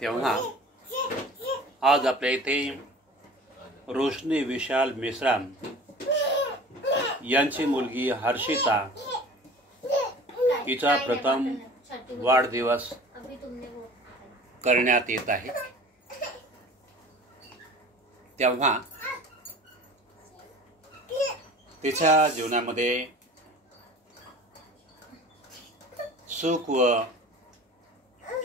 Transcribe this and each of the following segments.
तेव्हा आज आपल्या इथे रोशनी विशाल मेश्राम यांची मुलगी हर्षिता हिचा प्रथम वाढदिवस करण्यात येत आहे। तेव्हा तिच्या जीवनामध्ये सुख व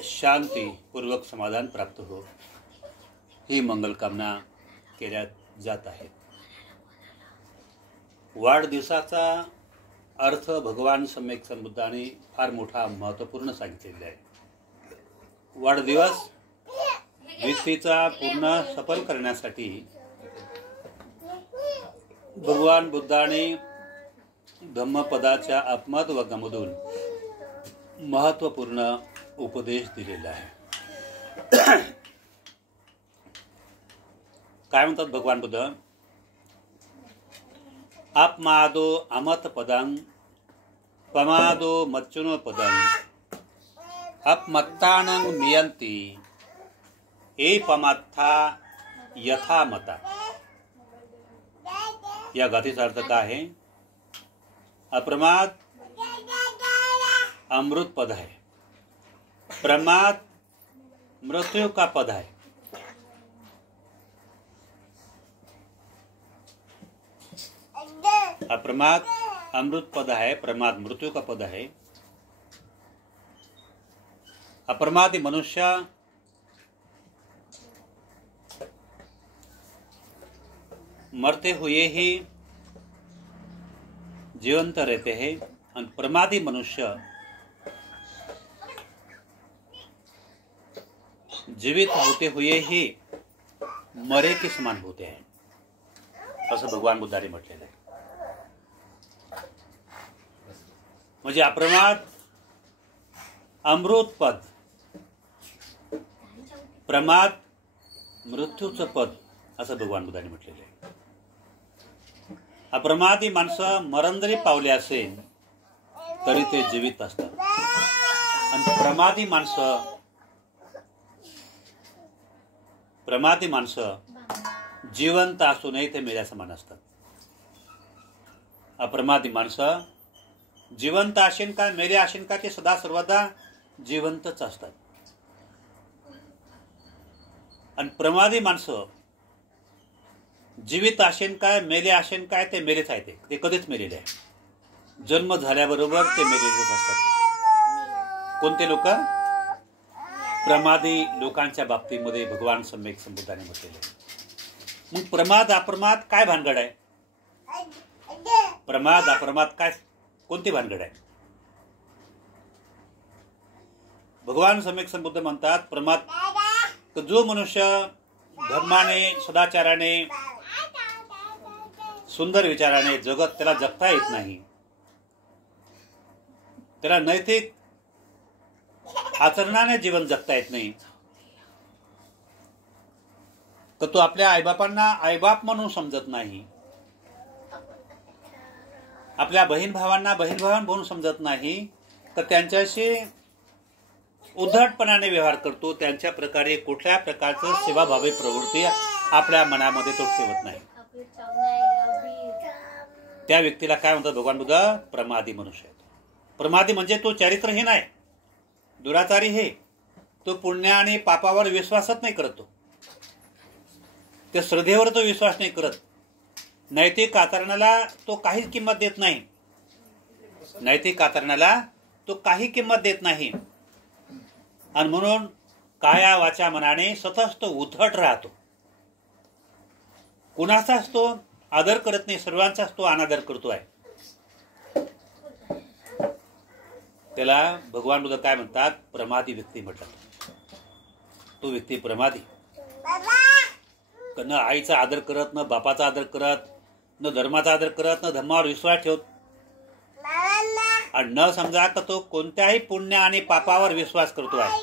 शांतीपूर्वक समाधान प्राप्त हो ही मंगलकामना केल्या जात आहे। वाढदिवसाचा अर्थ भगवान सम्यक संबुद्धाने फार मोठा महत्त्वपूर्ण सांगितलेला आहे। वाढदिवस व्यक्तीचा पूर्ण सफल करण्यासाठी भगवान बुद्धाने धम्मपदाच्या अपमत वर्गामधून महत्त्वपूर्ण उपदेश दिलेला आहे। काय म्हणतात भगवान बुद्ध? अपमादो अमत पदं पमादो मच्चुनो पदं अपमत्तानं मियन्ति ए पमात्था यथा मता। या गाथेचा अर्थ काय आहे? अप्रमाद अमृत पद है, प्रमाद मृत्यु का पद है। अप्रमाद अमृत पद है, प्रमाद मृत्यु का पद है। अप्रमादी मनुष्य मरते हुए ही जीवंत रहते हैं और प्रमादी मनुष्य जीवित होते हुए ही मरे के समान होते हैं, असं भगवान बुद्धाने म्हटलेलं आहे। म्हणजे अप्रमाद अमृत पद, प्रमाद मृत्यूचं पद, असं भगवान बुद्धाने म्हटलेलं आहे। अप्रमादी माणसं मरण जरी पावले असेल तरी ते जीवित असतात आणि प्रमादी माणसं जिवंत असूनही ते मेल्या समान असतात। अप्रमादी माणसं जिवंत असेल का मेले असेल का ते सदा सर्वदा जिवंतच असतात आणि प्रमादी माणसं जीवित असेल काय मेले असेल काय ते मेलेच आहेत, ते कधीच मेलेले आहे। जन्म झाल्याबरोबर ते मेलेलेच असतात। कोणते लोक? प्रमादी लोकांच्या बाबतीमध्ये भगवान सम्यक संबुद्धाने म्हटलेले आहे। मग प्रमाद अप्रमाद काय भानगड आहे? प्रमाद अप्रमाद काय कोणती भानगड आहे? भगवान सम्यक संबुद्ध म्हणतात प्रमाद जो मनुष्य धर्माने सदाचाराने सुंदर विचाराने जगत त्याला जगता येत नाही, त्याला नैतिक आचरणाने जीवन जगता येत नाही, तर तो आपल्या आईबापांना आईबाप म्हणून समजत नाही, आपल्या बहीण भावांना बहीण भावां म्हणून समजत नाही, तर त्यांच्याशी उद्धटपणाने व्यवहार करतो, त्यांच्या प्रकारे कुठल्या प्रकारचं सेवाभावी प्रवृत्ती आपल्या मनामध्ये तो ठेवत नाही। त्या व्यक्तीला काय म्हणतात भगवान बुद्ध? प्रमादी मनुष्य। प्रमादी म्हणजे तो चारित्रहीन आहे, दुराचारी हे, तो पुण्य आणि पापावर विश्वासच नाही करत, त्या श्रद्धेवर तो विश्वास नाही करत, नैतिक आचरणाला तो काही किंमत देत नाही, नैतिक आचरणाला तो काही किंमत देत नाही आणि म्हणून काया वाचा मनाने सतत तो उद्धट राहतो, कुणाचाच तो आदर करत नाही, सर्वांचाच तो अनादर करतो आहे। त्याला भगवान बुद्ध काय म्हणतात? प्रमादी व्यक्ती म्हणतात। तो व्यक्ती प्रमादी, न आईचा आदर करत, न बापाचा आदर करत, न धर्माचा आदर करत, न धर्मावर विश्वास ठेवत आणि न समजा का तो कोणत्याही पुण्य आणि पापावर विश्वास करतो आहे,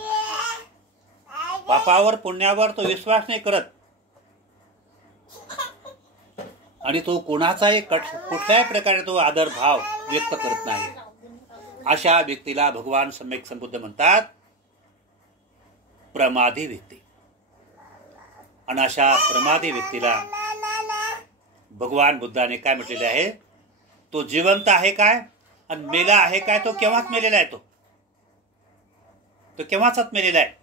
पापावर पुण्यावर तो विश्वास नाही करत आणि तो कोणाचाही कुठल्याही प्रकारे तो आदर भाव व्यक्त करत नाही। अशा व्यक्तीला भगवान सम्यक संबुद्ध म्हणतात प्रमादी व्यक्ती. आणि अशा प्रमादी व्यक्तीला भगवान बुद्धाने काय म्हटलेले आहे, तो जिवंत आहे काय आणि मेला आहे काय, तो केव्हाच मेलेला आहे, तो केव्हाच मेलेला आहे.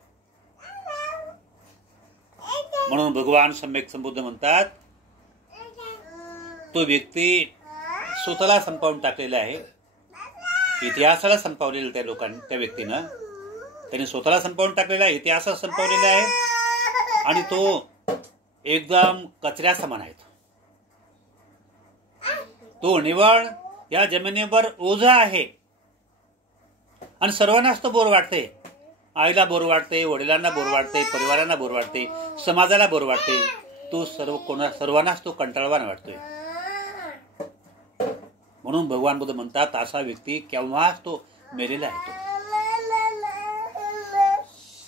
म्हणून भगवान सम्यक संबुद्ध म्हणतात, तो व्यक्ती स्वतःला संपवून टाकलेला आहे, इतिहासाला संपवलेलं त्या लोकांनी, त्या व्यक्तीनं त्याने स्वतःला संपवून टाकलेला आहे, इतिहासाला संपवलेला आहे आणि तो एकदम कचऱ्या समान आहे. तो निवळ या जमिनीवर ओझा आहे आणि सर्वांनाच तो बोर वाटते. आईला बोर वाटते, वडिलांना बोर वाटते, परिवारांना बोर वाटते, समाजाला बोर वाटते. तो सर्वांनाच तो कंटाळवाण वाटतोय. म्हणून भगवान बुद्ध म्हणतात, असा व्यक्ती केव्हाच तो मेलेला आहे.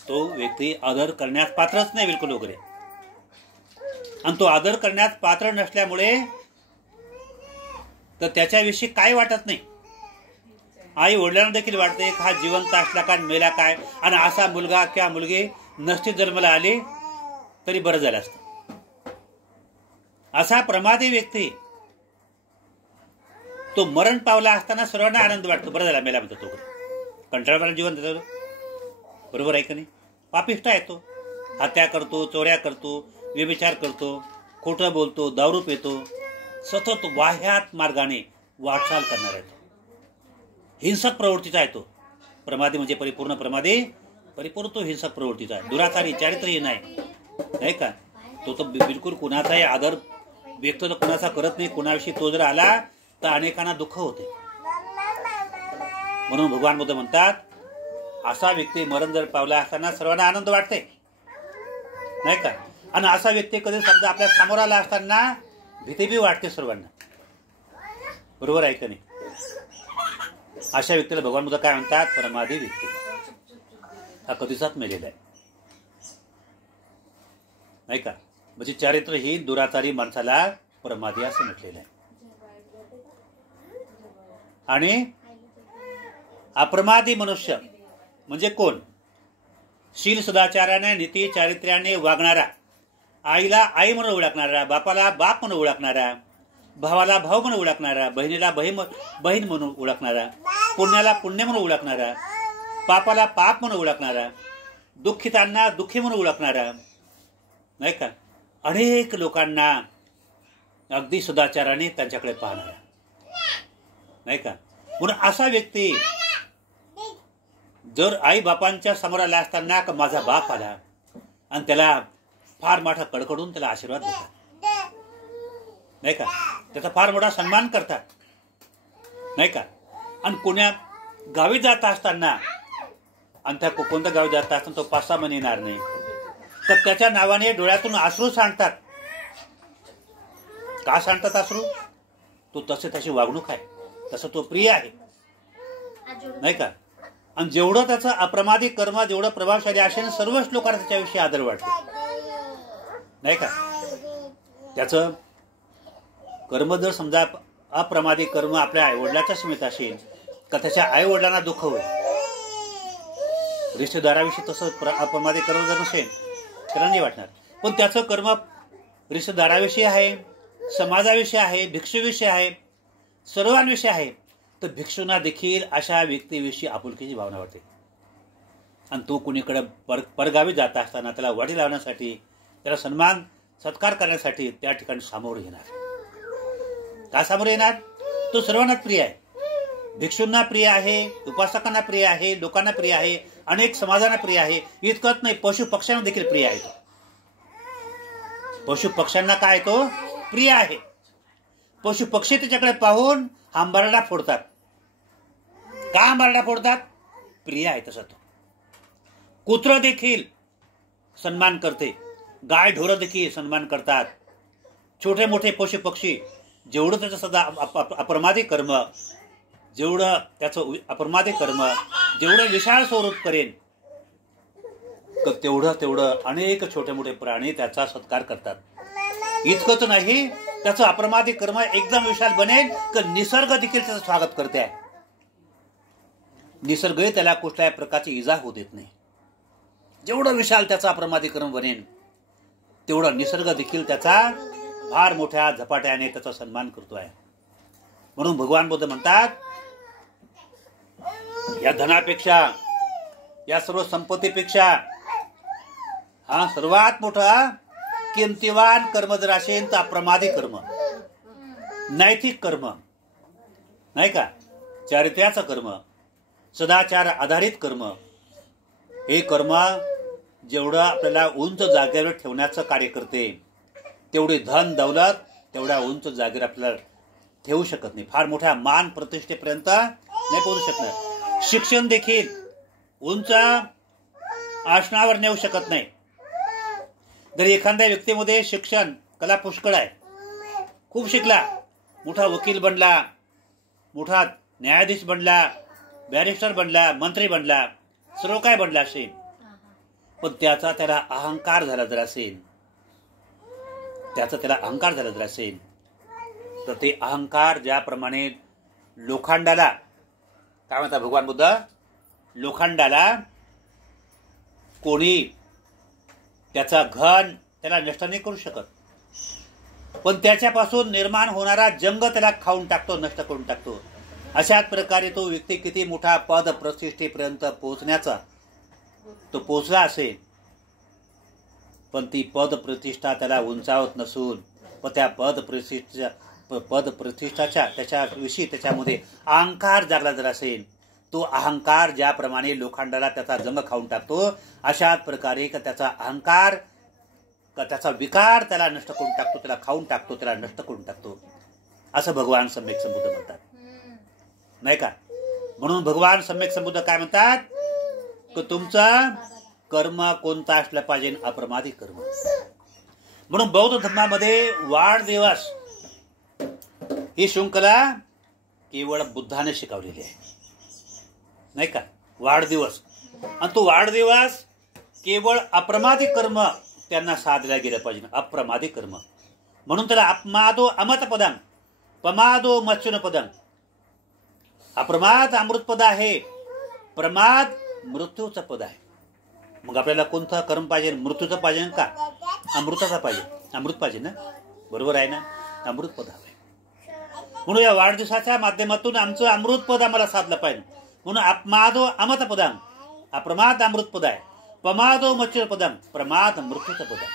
तो व्यक्ती आदर करण्यास पात्रच नाही बिलकुल वगैरे. आणि तो आदर करण्यास पात्र नसल्यामुळे तर त्याच्याविषयी काय वाटत नाही. आई वडिलांना देखील वाटते हा जिवंत असला का मेला काय, आणि असा मुलगा किंवा मुलगी नसती जन्माला आली तरी बरं झालं असतं. असा प्रमादी व्यक्ती तो मरण पावला असताना सर्वांना आनंद वाटतो, बरं झाला मेला म्हणतो. तो कंटाळवाणा जीवन देतो, बरोबर आहे का नाही. पापिष्ट आहे तो, हत्या करतो, चोऱ्या करतो, व्यभिचार करतो, खोटं बोलतो, दारू पितो, सतत वाह्यात मार्गाने वाटचाल करणार आहे. हिंसक प्रवृत्तीचा आहे तो. प्रमादी म्हणजे परिपूर्ण प्रमादी, परिपूर्ण तो हिंसक प्रवृत्तीचा आहे, दुराचारी, चारित्र्यहीन आहे, नाही का. तो तर बिलकुल कुणाचाही आदर व्यक्त कुणाचा करत नाही. कुणाविषयी तो जर आला तर अनेकांना दुःख होते. म्हणून भगवान बुद्ध म्हणतात, असा व्यक्ती मरण जर पावला असताना सर्वांना आनंद वाटते, नाही का. आणि असा व्यक्ती कधी समजा आपल्या समोर आला असताना भीती बी वाटते सर्वांना, बरोबर आहे का नाही. अशा व्यक्तीला भगवान बुद्ध काय म्हणतात, प्रमादी व्यक्ती. हा कधीचाच मेलेला आहे, नाही का. म्हणजे चारित्र्यहीन दुराचारी माणसाला प्रमादी असं म्हटलेलं आहे. आणि अप्रमादी मनुष्य म्हणजे कोण, शील सदाचाराने नीती चारित्र्याने वागणारा, आईला आई म्हणून ओळखणारा, बापाला बाप म्हणून ओळखणारा, भावाला भाऊ म्हणून ओळखणारा, बहिणीला बहीण म्हणून ओळखणारा, पुण्याला पुण्य म्हणून ओळखणारा, पापाला पाप म्हणून ओळखणारा, दुःखितांना दुःखी म्हणून ओळखणारा, नाही का. अनेक लोकांना अगदी सदाचाराने त्यांच्याकडे पाहणारा, नाही का. म्हणून असा व्यक्ती जर आई बापांच्या समोर आला असताना का माझा बाप आला आणि त्याला फार मोठा कडकडून त्याला आशीर्वाद देतात, नाही का. त्याचा फार मोठा सन्मान करतात, नाही का. आणि कोण्या गावी जात असताना आणि त्या कोणत्या गावी जात असताना तो 5-6 महिने येणार नाही तर त्याच्या नावाने डोळ्यातून अश्रू सांडतात. का सांडतात अश्रू, तो तशी वागणूक आहे, तसं तो प्रिय आहे, नाही का. आणि जेवढं त्याचं अप्रमादी कर्म जेवढं प्रभावशाली असेल सर्वच लोकांना त्याच्याविषयी आदर वाटते, नाही का. त्याचं कर्म जर समजा अप्रमादी कर्म आपल्या आईवडिलाच्या समेत असेल तर त्याच्या आईवडिलांना दुःख होईल. रिश्तेदाराविषयी तसं अप्रमादी कर्म जर नसेल त्याला नाही वाटणार. पण त्याचं कर्म रिश्तेदाराविषयी आहे, समाजाविषयी आहे, भिक्षूविषयी आहे, सर्वांविषयी आहे, तर भिक्षूंना देखील अशा व्यक्तीविषयी आपुलकीची भावना वाटते. आणि तो कुणीकडे परगावी जात असताना त्याला वाटी लावण्यासाठी, त्याला सन्मान सत्कार करण्यासाठी त्या ठिकाणी सामोरे येणार. का सामोरे येणार, तो सर्वांनाच प्रिय आहे. भिक्षूंना प्रिय आहे, उपासकांना प्रिय आहे, लोकांना प्रिय आहे, अनेक समाजांना प्रिय आहे. इतकंच नाही, पशु पक्ष्यांना देखील प्रिय आहे. तो पशु पक्ष्यांना काय तो प्रिय आहे. पशु पक्षी त्याच्याकडे पाहून हंबरडा फोडतात. का हंबरडा फोडतात, प्रिय आहे तसा तो. कुत्रं देखील सन्मान करते, गाय ढोरं देखील सन्मान करतात. छोटे मोठे पशु पक्षी जेवढं त्याचं सदा अप्रमादी कर्म, जेवढं त्याचं अप्रमादी कर्म जेवढं विशाल स्वरूप करेल तेवढं अनेक छोटे मोठे प्राणी त्याचा सत्कार करतात. इतकंच नाही, त्याचं अप्रमादी कर्म एकदम विशाल बनेल तर निसर्ग देखील त्याचं स्वागत करते आहे. निसर्गही त्याला कुठल्याही प्रकारची इजा होऊ देत नाही. जेवढं विशाल त्याचा अप्रमादी कर्म बनेन तेवढा निसर्ग देखील त्याचा फार मोठ्या झपाट्याने त्याचा सन्मान करतो आहे. म्हणून भगवान बुद्ध म्हणतात, या धनापेक्षा, या सर्व संपत्तीपेक्षा हा सर्वात मोठा किमतीवान कर्म जर असेल तर अप्रमादी कर्म, नैतिक कर्म, नाही का, चारित्र्याचं कर्म, सदाचार आधारित कर्म. हे कर्म जेवढं आपल्याला उंच जागेवर ठेवण्याचं कार्य करते तेवढे धन दौलत तेवढ्या उंच जागेवर आपल्याला ठेवू शकत नाही. फार मोठ्या मान प्रतिष्ठेपर्यंत नाही पोहोचू शकणार. शिक्षण देखील उंच आसनावर नेऊ शकत नाही. जर एखाद्या व्यक्तीमध्ये शिक्षण कला पुष्कळ आहे, खूप शिकला, मोठा वकील बनला, मोठा न्यायाधीश बनला, बॅरिस्टर बनला, मंत्री बनला, सर्व काय बनला असेल, पण त्याला अहंकार झाला जर असेल, तर ते अहंकार ज्याप्रमाणे लोखंडाला, काय म्हणतात भगवान बुद्ध, लोखंडाला कोणी त्याचा घन त्याला नष्ट नाही करू शकत, पण त्याच्यापासून निर्माण होणारा जंग त्याला खाऊन टाकतो, नष्ट करून टाकतो. अशाच प्रकारे तो व्यक्ती किती मोठा पद प्रतिष्ठेपर्यंत पोहोचण्याचा तो पोहोचला असेल, पण ती पद प्रतिष्ठा त्याला उंचावत नसून, पण त्या पद प्रतिष्ठाच्या त्याच्याविषयी त्याच्यामध्ये अहंकार जागला जर असेल, तो अहंकार ज्याप्रमाणे लोखंडाला त्याचा जंग खाऊन टाकतो, अशाच प्रकारे त्याचा अहंकार, त्याचा विकार त्याला नष्ट करून टाकतो, त्याला खाऊन टाकतो, त्याला नष्ट करून टाकतो, असं भगवान सम्यक संबुद्ध म्हणतात, नाही का. म्हणून भगवान सम्यक संबुद्ध काय म्हणतात की तुमचं कर्म कोणता असलं पाहिजे, अप्रमादी कर्म. म्हणून बौद्ध धर्मामध्ये वाढदिवस ही शृंखला केवळ बुद्धाने शिकवलेली आहे, नाही का. वाढदिवस, आणि तो वाढदिवस केवळ अप्रमादी कर्म त्यांना साधल्या गेलं पाहिजे, अप्रमादी कर्म. म्हणून त्याला अपमादो अमत पदम, पमादो मच्युन पदम. अप्रमाद अमृत पद आहे, प्रमाद मृत्यूचं पद आहे. मग आपल्याला कोणतं कर्म पाहिजे, मृत्यूचं पाहिजे का अमृताचा पाहिजे? अमृत पाहिजे ना, बरोबर आहे ना, अमृत पद हवं. म्हणून या वाढदिवसाच्या माध्यमातून आमचं अमृत पद आम्हाला साधलं पाहिजे. म्हणून अपमादो अमत पदम, अप्रमाद अमृत पद आहे, पमादो मच्युर पदम, प्रमाद मृत्यूचं पद आहे.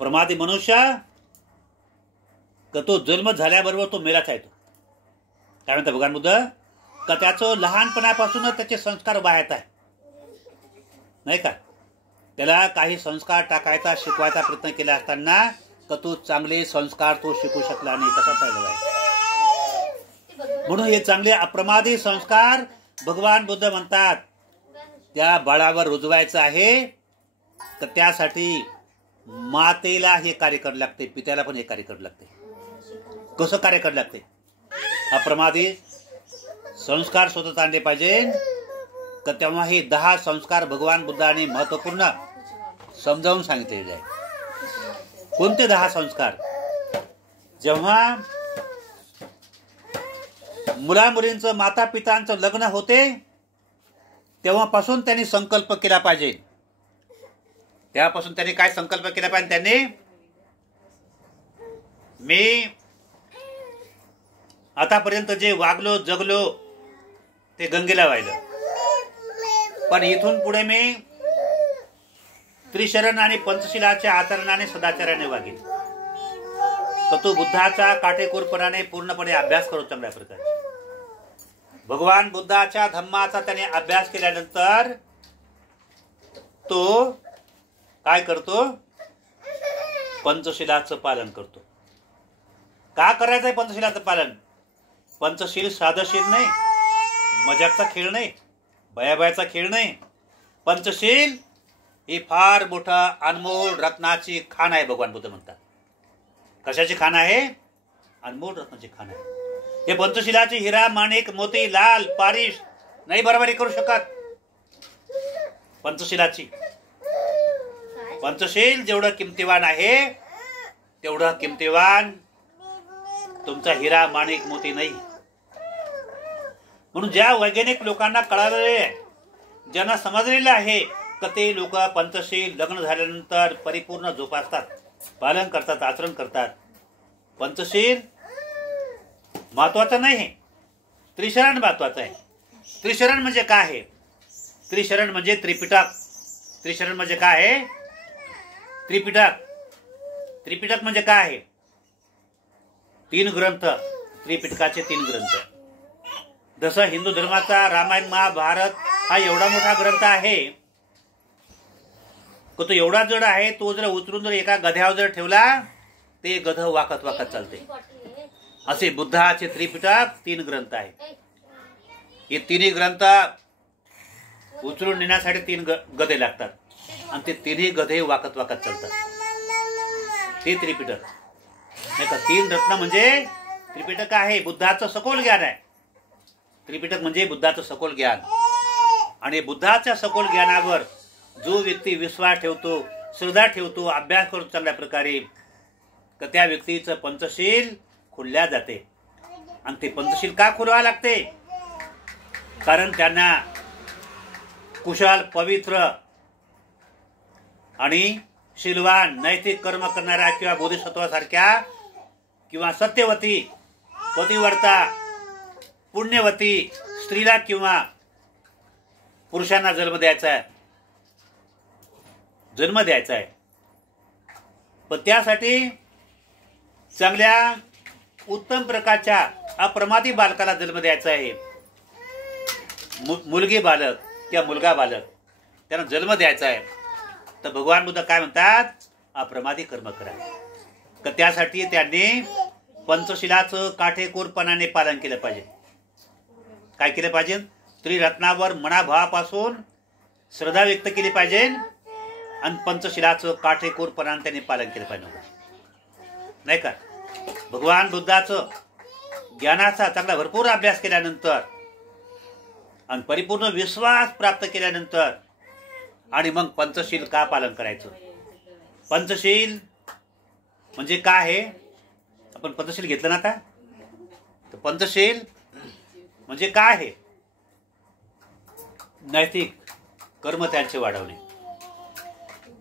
प्रमादी मनुष्य तो जन्म झाल्याबरोबर तो मेलाच आहे. तो काय म्हणतात भगवान बुद्ध, का त्याचं लहानपणापासूनच त्याचे संस्कार वाहत आहे, नाही का. त्याला काही संस्कार टाकायचा, शिकवायचा प्रयत्न केला असताना का तो चांगले संस्कार तो शिकू शकला नाही, तसा चालू आहे. म्हणून हे चांगले अप्रमादी संस्कार भगवान बुद्ध म्हणतात त्या बाळावर रुजवायचं आहे, तर त्यासाठी मातेला हे कार्य करावं लागते, पित्याला पण हे कार्य करावं लागते. कसं कार्य करावं लागते? अप्रमादी संस्कार स्वतः आणले पाहिजे, तर तेव्हा हे 10 संस्कार भगवान बुद्धाने महत्वपूर्ण समजावून सांगितलेले आहे. कोणते 10 संस्कार? जेव्हा मुला मुलींचं माता पितांचं लग्न होते तेव्हापासून त्यांनी संकल्प केला पाहिजे. तेव्हापासून त्यांनी काय संकल्प केला पाहिजे? त्यांनी मी आतापर्यंत जे वागलो जगलो ते गंगेला वाहिलं, पण इथून पुढे मी त्रिशरण आणि पंचशिलाच्या आचरणाने सदाचाराने वागेल. तर तो बुद्धाचा काटेकोरपणाने पूर्णपणे अभ्यास करू चांगल्या प्रकारे. भगवान बुद्धाच्या धम्माचा त्याने अभ्यास केल्यानंतर तो काय करतो? पंचशिलाचं पालन करतो. का करायचंय पंचशिलाचं पालन? पंचशील साधशील नाही, मजाकचा खेळ नाही, बयाबायाचा खेळ नाही. पंचशील ही फार मोठा अनमोल रत्नाची खाण आहे. भगवान बुद्ध म्हणतात कशाची खाण आहे? अनमोल रत्नाची खाण आहे. हे पंचशिलाची हिरा माणिक मोती लाल पारिश नाही बरोबरी करू शकत. पंचशिलाची पंचशील जेवढं किमतीवान आहे तेवढं किमतीवान तुमचा हिरा माणिक मोती नाही. म्हणून ज्या वैज्ञानिक लोकांना कळालेले आहे, ज्यांना समजलेलं आहे तर ते लोक पंचशील लग्न झाल्यानंतर परिपूर्ण जोपासतात, पालन करतात, आचरण करतात. पंचशील महत्वाचं नाही आहे, त्रिशरण महत्वाचं आहे. त्रिशरण म्हणजे काय आहे? त्रिशरण म्हणजे त्रिपिटक. त्रिशरण म्हणजे काय आहे? त्रिपिटक. त्रिपिटक म्हणजे काय आहे? 3 ग्रंथ, त्रिपिटकाचे 3 ग्रंथ. जसं हिंदू धर्माचा रामायण महाभारत हा एवढा मोठा ग्रंथ आहे, तो एवढा जड आहे, तो जर उचलून जर एका गध्यावर जर ठेवला ते गध वाकत वाकत चालते. असे बुद्धाचे त्रिपिटक 3 ग्रंथ आहेत. हे 3 ग्रंथ उचलून नेण्यासाठी 3 गधे लागतात आणि ते 3 गधे वाकत वाकत चालतात. ते त्रिपिटक नाही का? 3 रत्न म्हणजे त्रिपिटक आहे. बुद्धाचं सखोल ज्ञान आहे. त्रिपिटक म्हणजे बुद्धाचं सखोल ज्ञान. आणि बुद्धाच्या सखोल ज्ञानावर जो व्यक्ती विश्वास ठेवतो, श्रद्धा ठेवतो, अभ्यास करतो चांगल्या प्रकारे, तर त्या व्यक्तीचं पंचशील खुलल्या जाते. आणि ते पंचशील का खुलवा लागते? कारण त्यांना कुशल, पवित्र आणि शीलवान, नैतिक कर्म करणाऱ्या किंवा बोधिसत्वासारख्या किंवा सत्यवती, पतिव्रता, पुण्यवती स्त्रीला किंवा पुरुषांना जन्म द्यायचा आहे. जन्म द्यायचा आहे. पण त्यासाठी चांगल्या उत्तम प्रकारच्या अप्रमादी बालकाला जन्म द्यायचा आहे. मुलगी बालक किंवा मुलगा बालक त्यांना जन्म द्यायचा आहे. तर भगवान बुद्ध काय म्हणतात? अप्रमादी कर्म करा. तर त्यासाठी त्यांनी पंचशिलाचं काटेकोरपणाने पालन केलं पाहिजे. काय केलं पाहिजे? त्रिरत्नावर मनाभावापासून श्रद्धा व्यक्त केली पाहिजे आणि पंचशिलाचं काटेकोरपणाने त्यांनी पालन केलं पाहिजे, नाही का? भगवान बुद्धाचं ज्ञानाचा चांगला भरपूर अभ्यास केल्यानंतर आणि परिपूर्ण विश्वास प्राप्त केल्यानंतर आणि मग पंचशील का पालन करायचं? पंचशील म्हणजे काय आहे? आपण पंचशील घेतलं ना आता? तर पंचशील म्हणजे काय आहे? नैतिक कर्म त्यांचे वाढवणे.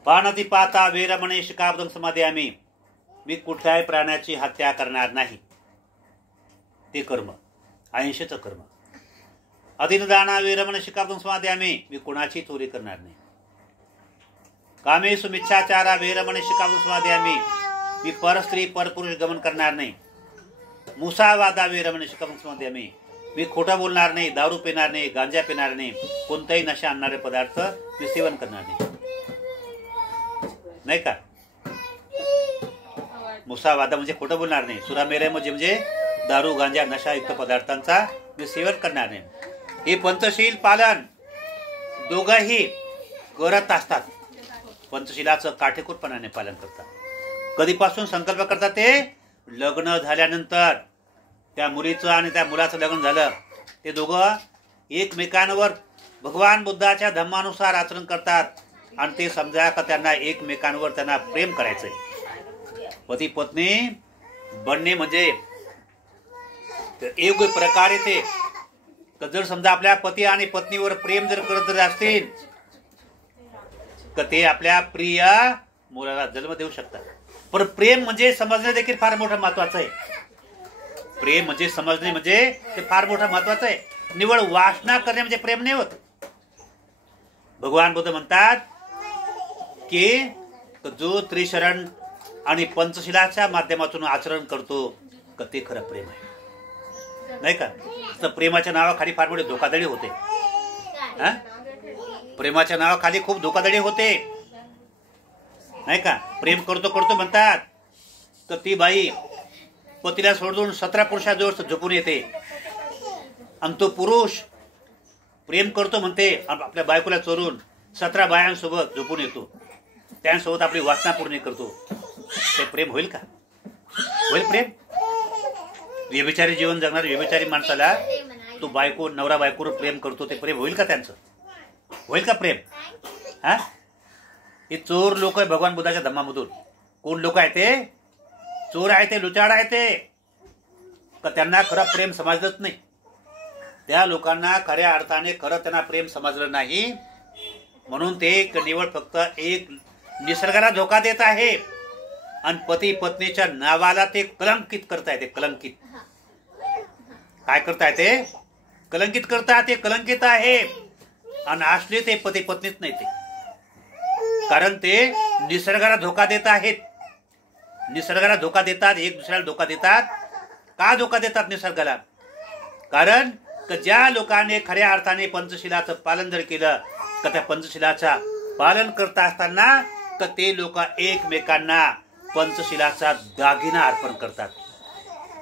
पाणतिपाता वेरमणे शिकाब्दम समादयामी. मी कुठल्याही प्राण्याची हत्या करणार नाही. ते कर्म, अहिंसेचं कर्म. अतिनदाना वेरमणे शिकाब्दम समादयामी. मी कुणाची चोरी करणार नाही. कामेषु मिच्छाचारा वेरमणे शिकाब्दम समादयामी. मी परस्त्री परपुरुष गमन करणार नाही. मुसावादा वेरमणे शिकाब्दम समादयामी. मी खोटं बोलणार नाही, दारू पिणार नाही, गांजा पिणार नाही, कोणताही नशा आणणारे पदार्थ मी सेवन करणार नाही, नाही का? मुसावादा म्हणजे खोटं बोलणार नाही. सुरामेरे म्हणजे दारू, गांजा, नशायुक्त पदार्थांचा मी सेवन करणार नाही. हे पंचशील पालन दोघंही करत असतात. पंचशिलाचं काटेकोरपणाने पालन करतात. कधीपासून संकल्प करतात? ते लग्न झाल्यानंतर. त्या मुलीचं आणि त्या मुलाचं लग्न झालं, ते दोघं एकमेकांवर भगवान बुद्धाच्या धम्मानुसार आचरण करतात आणि ते समजा का त्यांना एकमेकांवर त्यांना प्रेम करायचंय. पती पत्नी बनणे म्हणजे एक प्रकारे ते जर समजा आपल्या पती आणि पत्नीवर प्रेम जर करत जर असतील तर ते आपल्या प्रिय मुलाला जन्म देऊ शकतात. पण प्रेम म्हणजे समजणे देखील फार मोठं महत्वाचं आहे. प्रेम म्हणजे समजणे म्हणजे ते फार मोठं महत्वाचं आहे. निवळ वासना करणे म्हणजे प्रेम नाही होत. भगवान बुद्ध म्हणतात की जो त्रिशरण आणि पंचशिलाच्या माध्यमातून आचरण करतो ते खरं प्रेम आहे, नाही का? तर प्रेमाच्या नावाखाली फार मोठी धोकाधडी होते. प्रेमाच्या नावाखाली खूप धोकाधडी होते, नाही का? प्रेम करतो करतो म्हणतात तर ती बाई पतीला सोडून 17 पुरुषाजवळ झोपून येते आणि तो पुरुष प्रेम करतो म्हणते आपल्या बायकोला चोरून 17 बायांसोबत झोपून येतो, त्यांसोबत आपली वासना पूर्ण करतो. ते प्रेम होईल का? होईल प्रेम? व्यभिचारी जीवन जगणाऱ्या व्यभिचारी माणसाला तो बायको नवरा बायकोवर प्रेम करतो, ते प्रेम होईल का? त्यांचं होईल का प्रेम? हे चोर लोक आहे भगवान बुद्धाच्या धम्मामधून. कोण लोक आहे ते? चोर आहे ते, लुचाड आहे ते. का त्यांना खरं प्रेम समजलंच नाही. त्या लोकांना खऱ्या अर्थाने खरं त्यांना प्रेम समजलं नाही म्हणून ते निवड फक्त एक निसर्गाला धोका देत आहे आणि पती पत्नीच्या नावाला ते कलंकित करताय. ते कलंकित काय करताय? ते कलंकित करताय. ते कलंकित आहे आणि असले ते पती पत्नीच नाही ते, कारण ते निसर्गाला धोका देत आहेत. निसर्गाला धोका देतात, एक दुसऱ्याला धोका देतात. का धोका देतात निसर्गाला? कारण ज्या लोकांनी खऱ्या अर्थाने पंचशिलाचं पालन जर केलं तर त्या पंचशिलाचा पालन करता असताना तर ते लोक एकमेकांना पंचशिलाचा दागिना अर्पण करतात.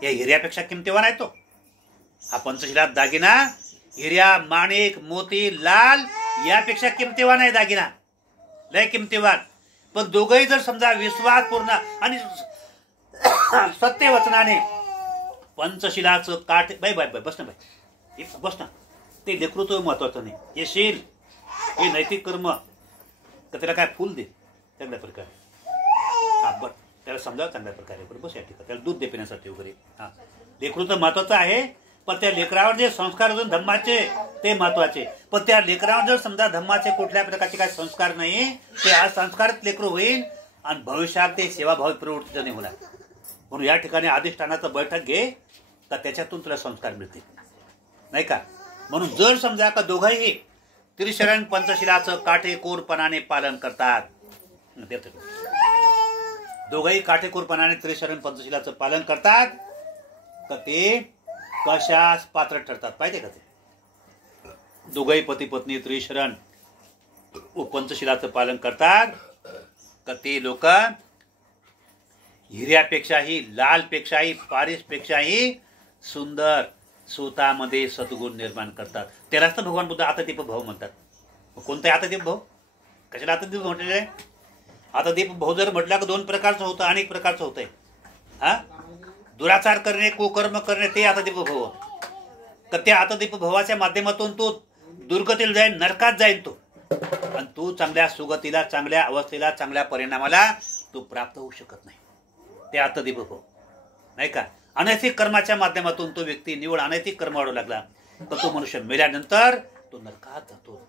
या हिऱ्यापेक्षा किमतीवान आहे तो. हा पंचशिला दागिना हिऱ्या, माणिक, मोती, लाल यापेक्षा किमतीवान आहे दागिना, लय किमतीवान. पण दोघंही जर समजा विश्वासपूर्ण आणि सत्यवचनाने पंचशिलाचं काठ बाय बाय बाय बस ना बाय बस ना, ते लेकृत्व महत्वाचं नाही. हे शील, हे नैतिक कर्म, तर त्याला काय फुल दे चांगल्या प्रकारे. हा बरं, त्याला समजावं चांगल्या प्रकारे. बरं बस या ठिकाणी त्याला दूध दे पिण्यासाठी वगैरे. हा, लेकृत्व महत्वाचं आहे, पण त्या लेकरावर जे संस्कार होते धम्माचे ते महत्वाचे. पण त्या लेकरावर जर समजा धम्माचे कुठल्या प्रकारचे काही संस्कार नाही, ते आज संस्कारित लेकरू होईल आणि भविष्यात ते सेवाभावी प्रवृत्तीचं नाही होणार. म्हणून या ठिकाणी अधिष्ठानाचं बैठक घे, तर त्याच्यातून तुला संस्कार मिळतील, नाही का? म्हणून जर समजा का दोघंही त्रिशरण पंचशिलाचं काटेकोरपणाने पालन करतात, दोघंही काटेकोरपणाने त्रिशरण पंचशिलाचं पालन करतात, तर ते कशास पात्र ठरतात पाहिजे का? ते दोघंही पती पत्नी त्रिशरण पंचशिलाचं पालन करतात, तर ते लोक हिऱ्यापेक्षाही, लालपेक्षाही, पारिसपेक्षाही सुंदर स्वतःमध्ये सद्गुण निर्माण करतात. त्यालाच तर भगवान बुद्ध आतदीप भाव म्हणतात. कोणता आहे आतदीप भाव? कशाला आतदीप म्हटलेलं आहे? आतदीप भाव जर म्हटलं की दोन प्रकारचं होतं, अनेक प्रकारचं होतंय. हा, दुराचार करणे, कुकर्म करणे, ते आतदीप भाव. तर त्या आतदीप भावाच्या माध्यमातून तो दुर्गतीला जाईल, नरकात जाईल तो, आणि तो चांगल्या सुगतीला, चांगल्या अवस्थेला, चांगल्या परिणामाला तो प्राप्त होऊ शकत नाही. ते आतदीप भाव, नाही का? अनैतिक कर्माच्या माध्यमातून तो व्यक्ती निवड अनैतिक कर्म वाढू लागला तर तो मनुष्य मेल्यानंतर तो नरकात जातो,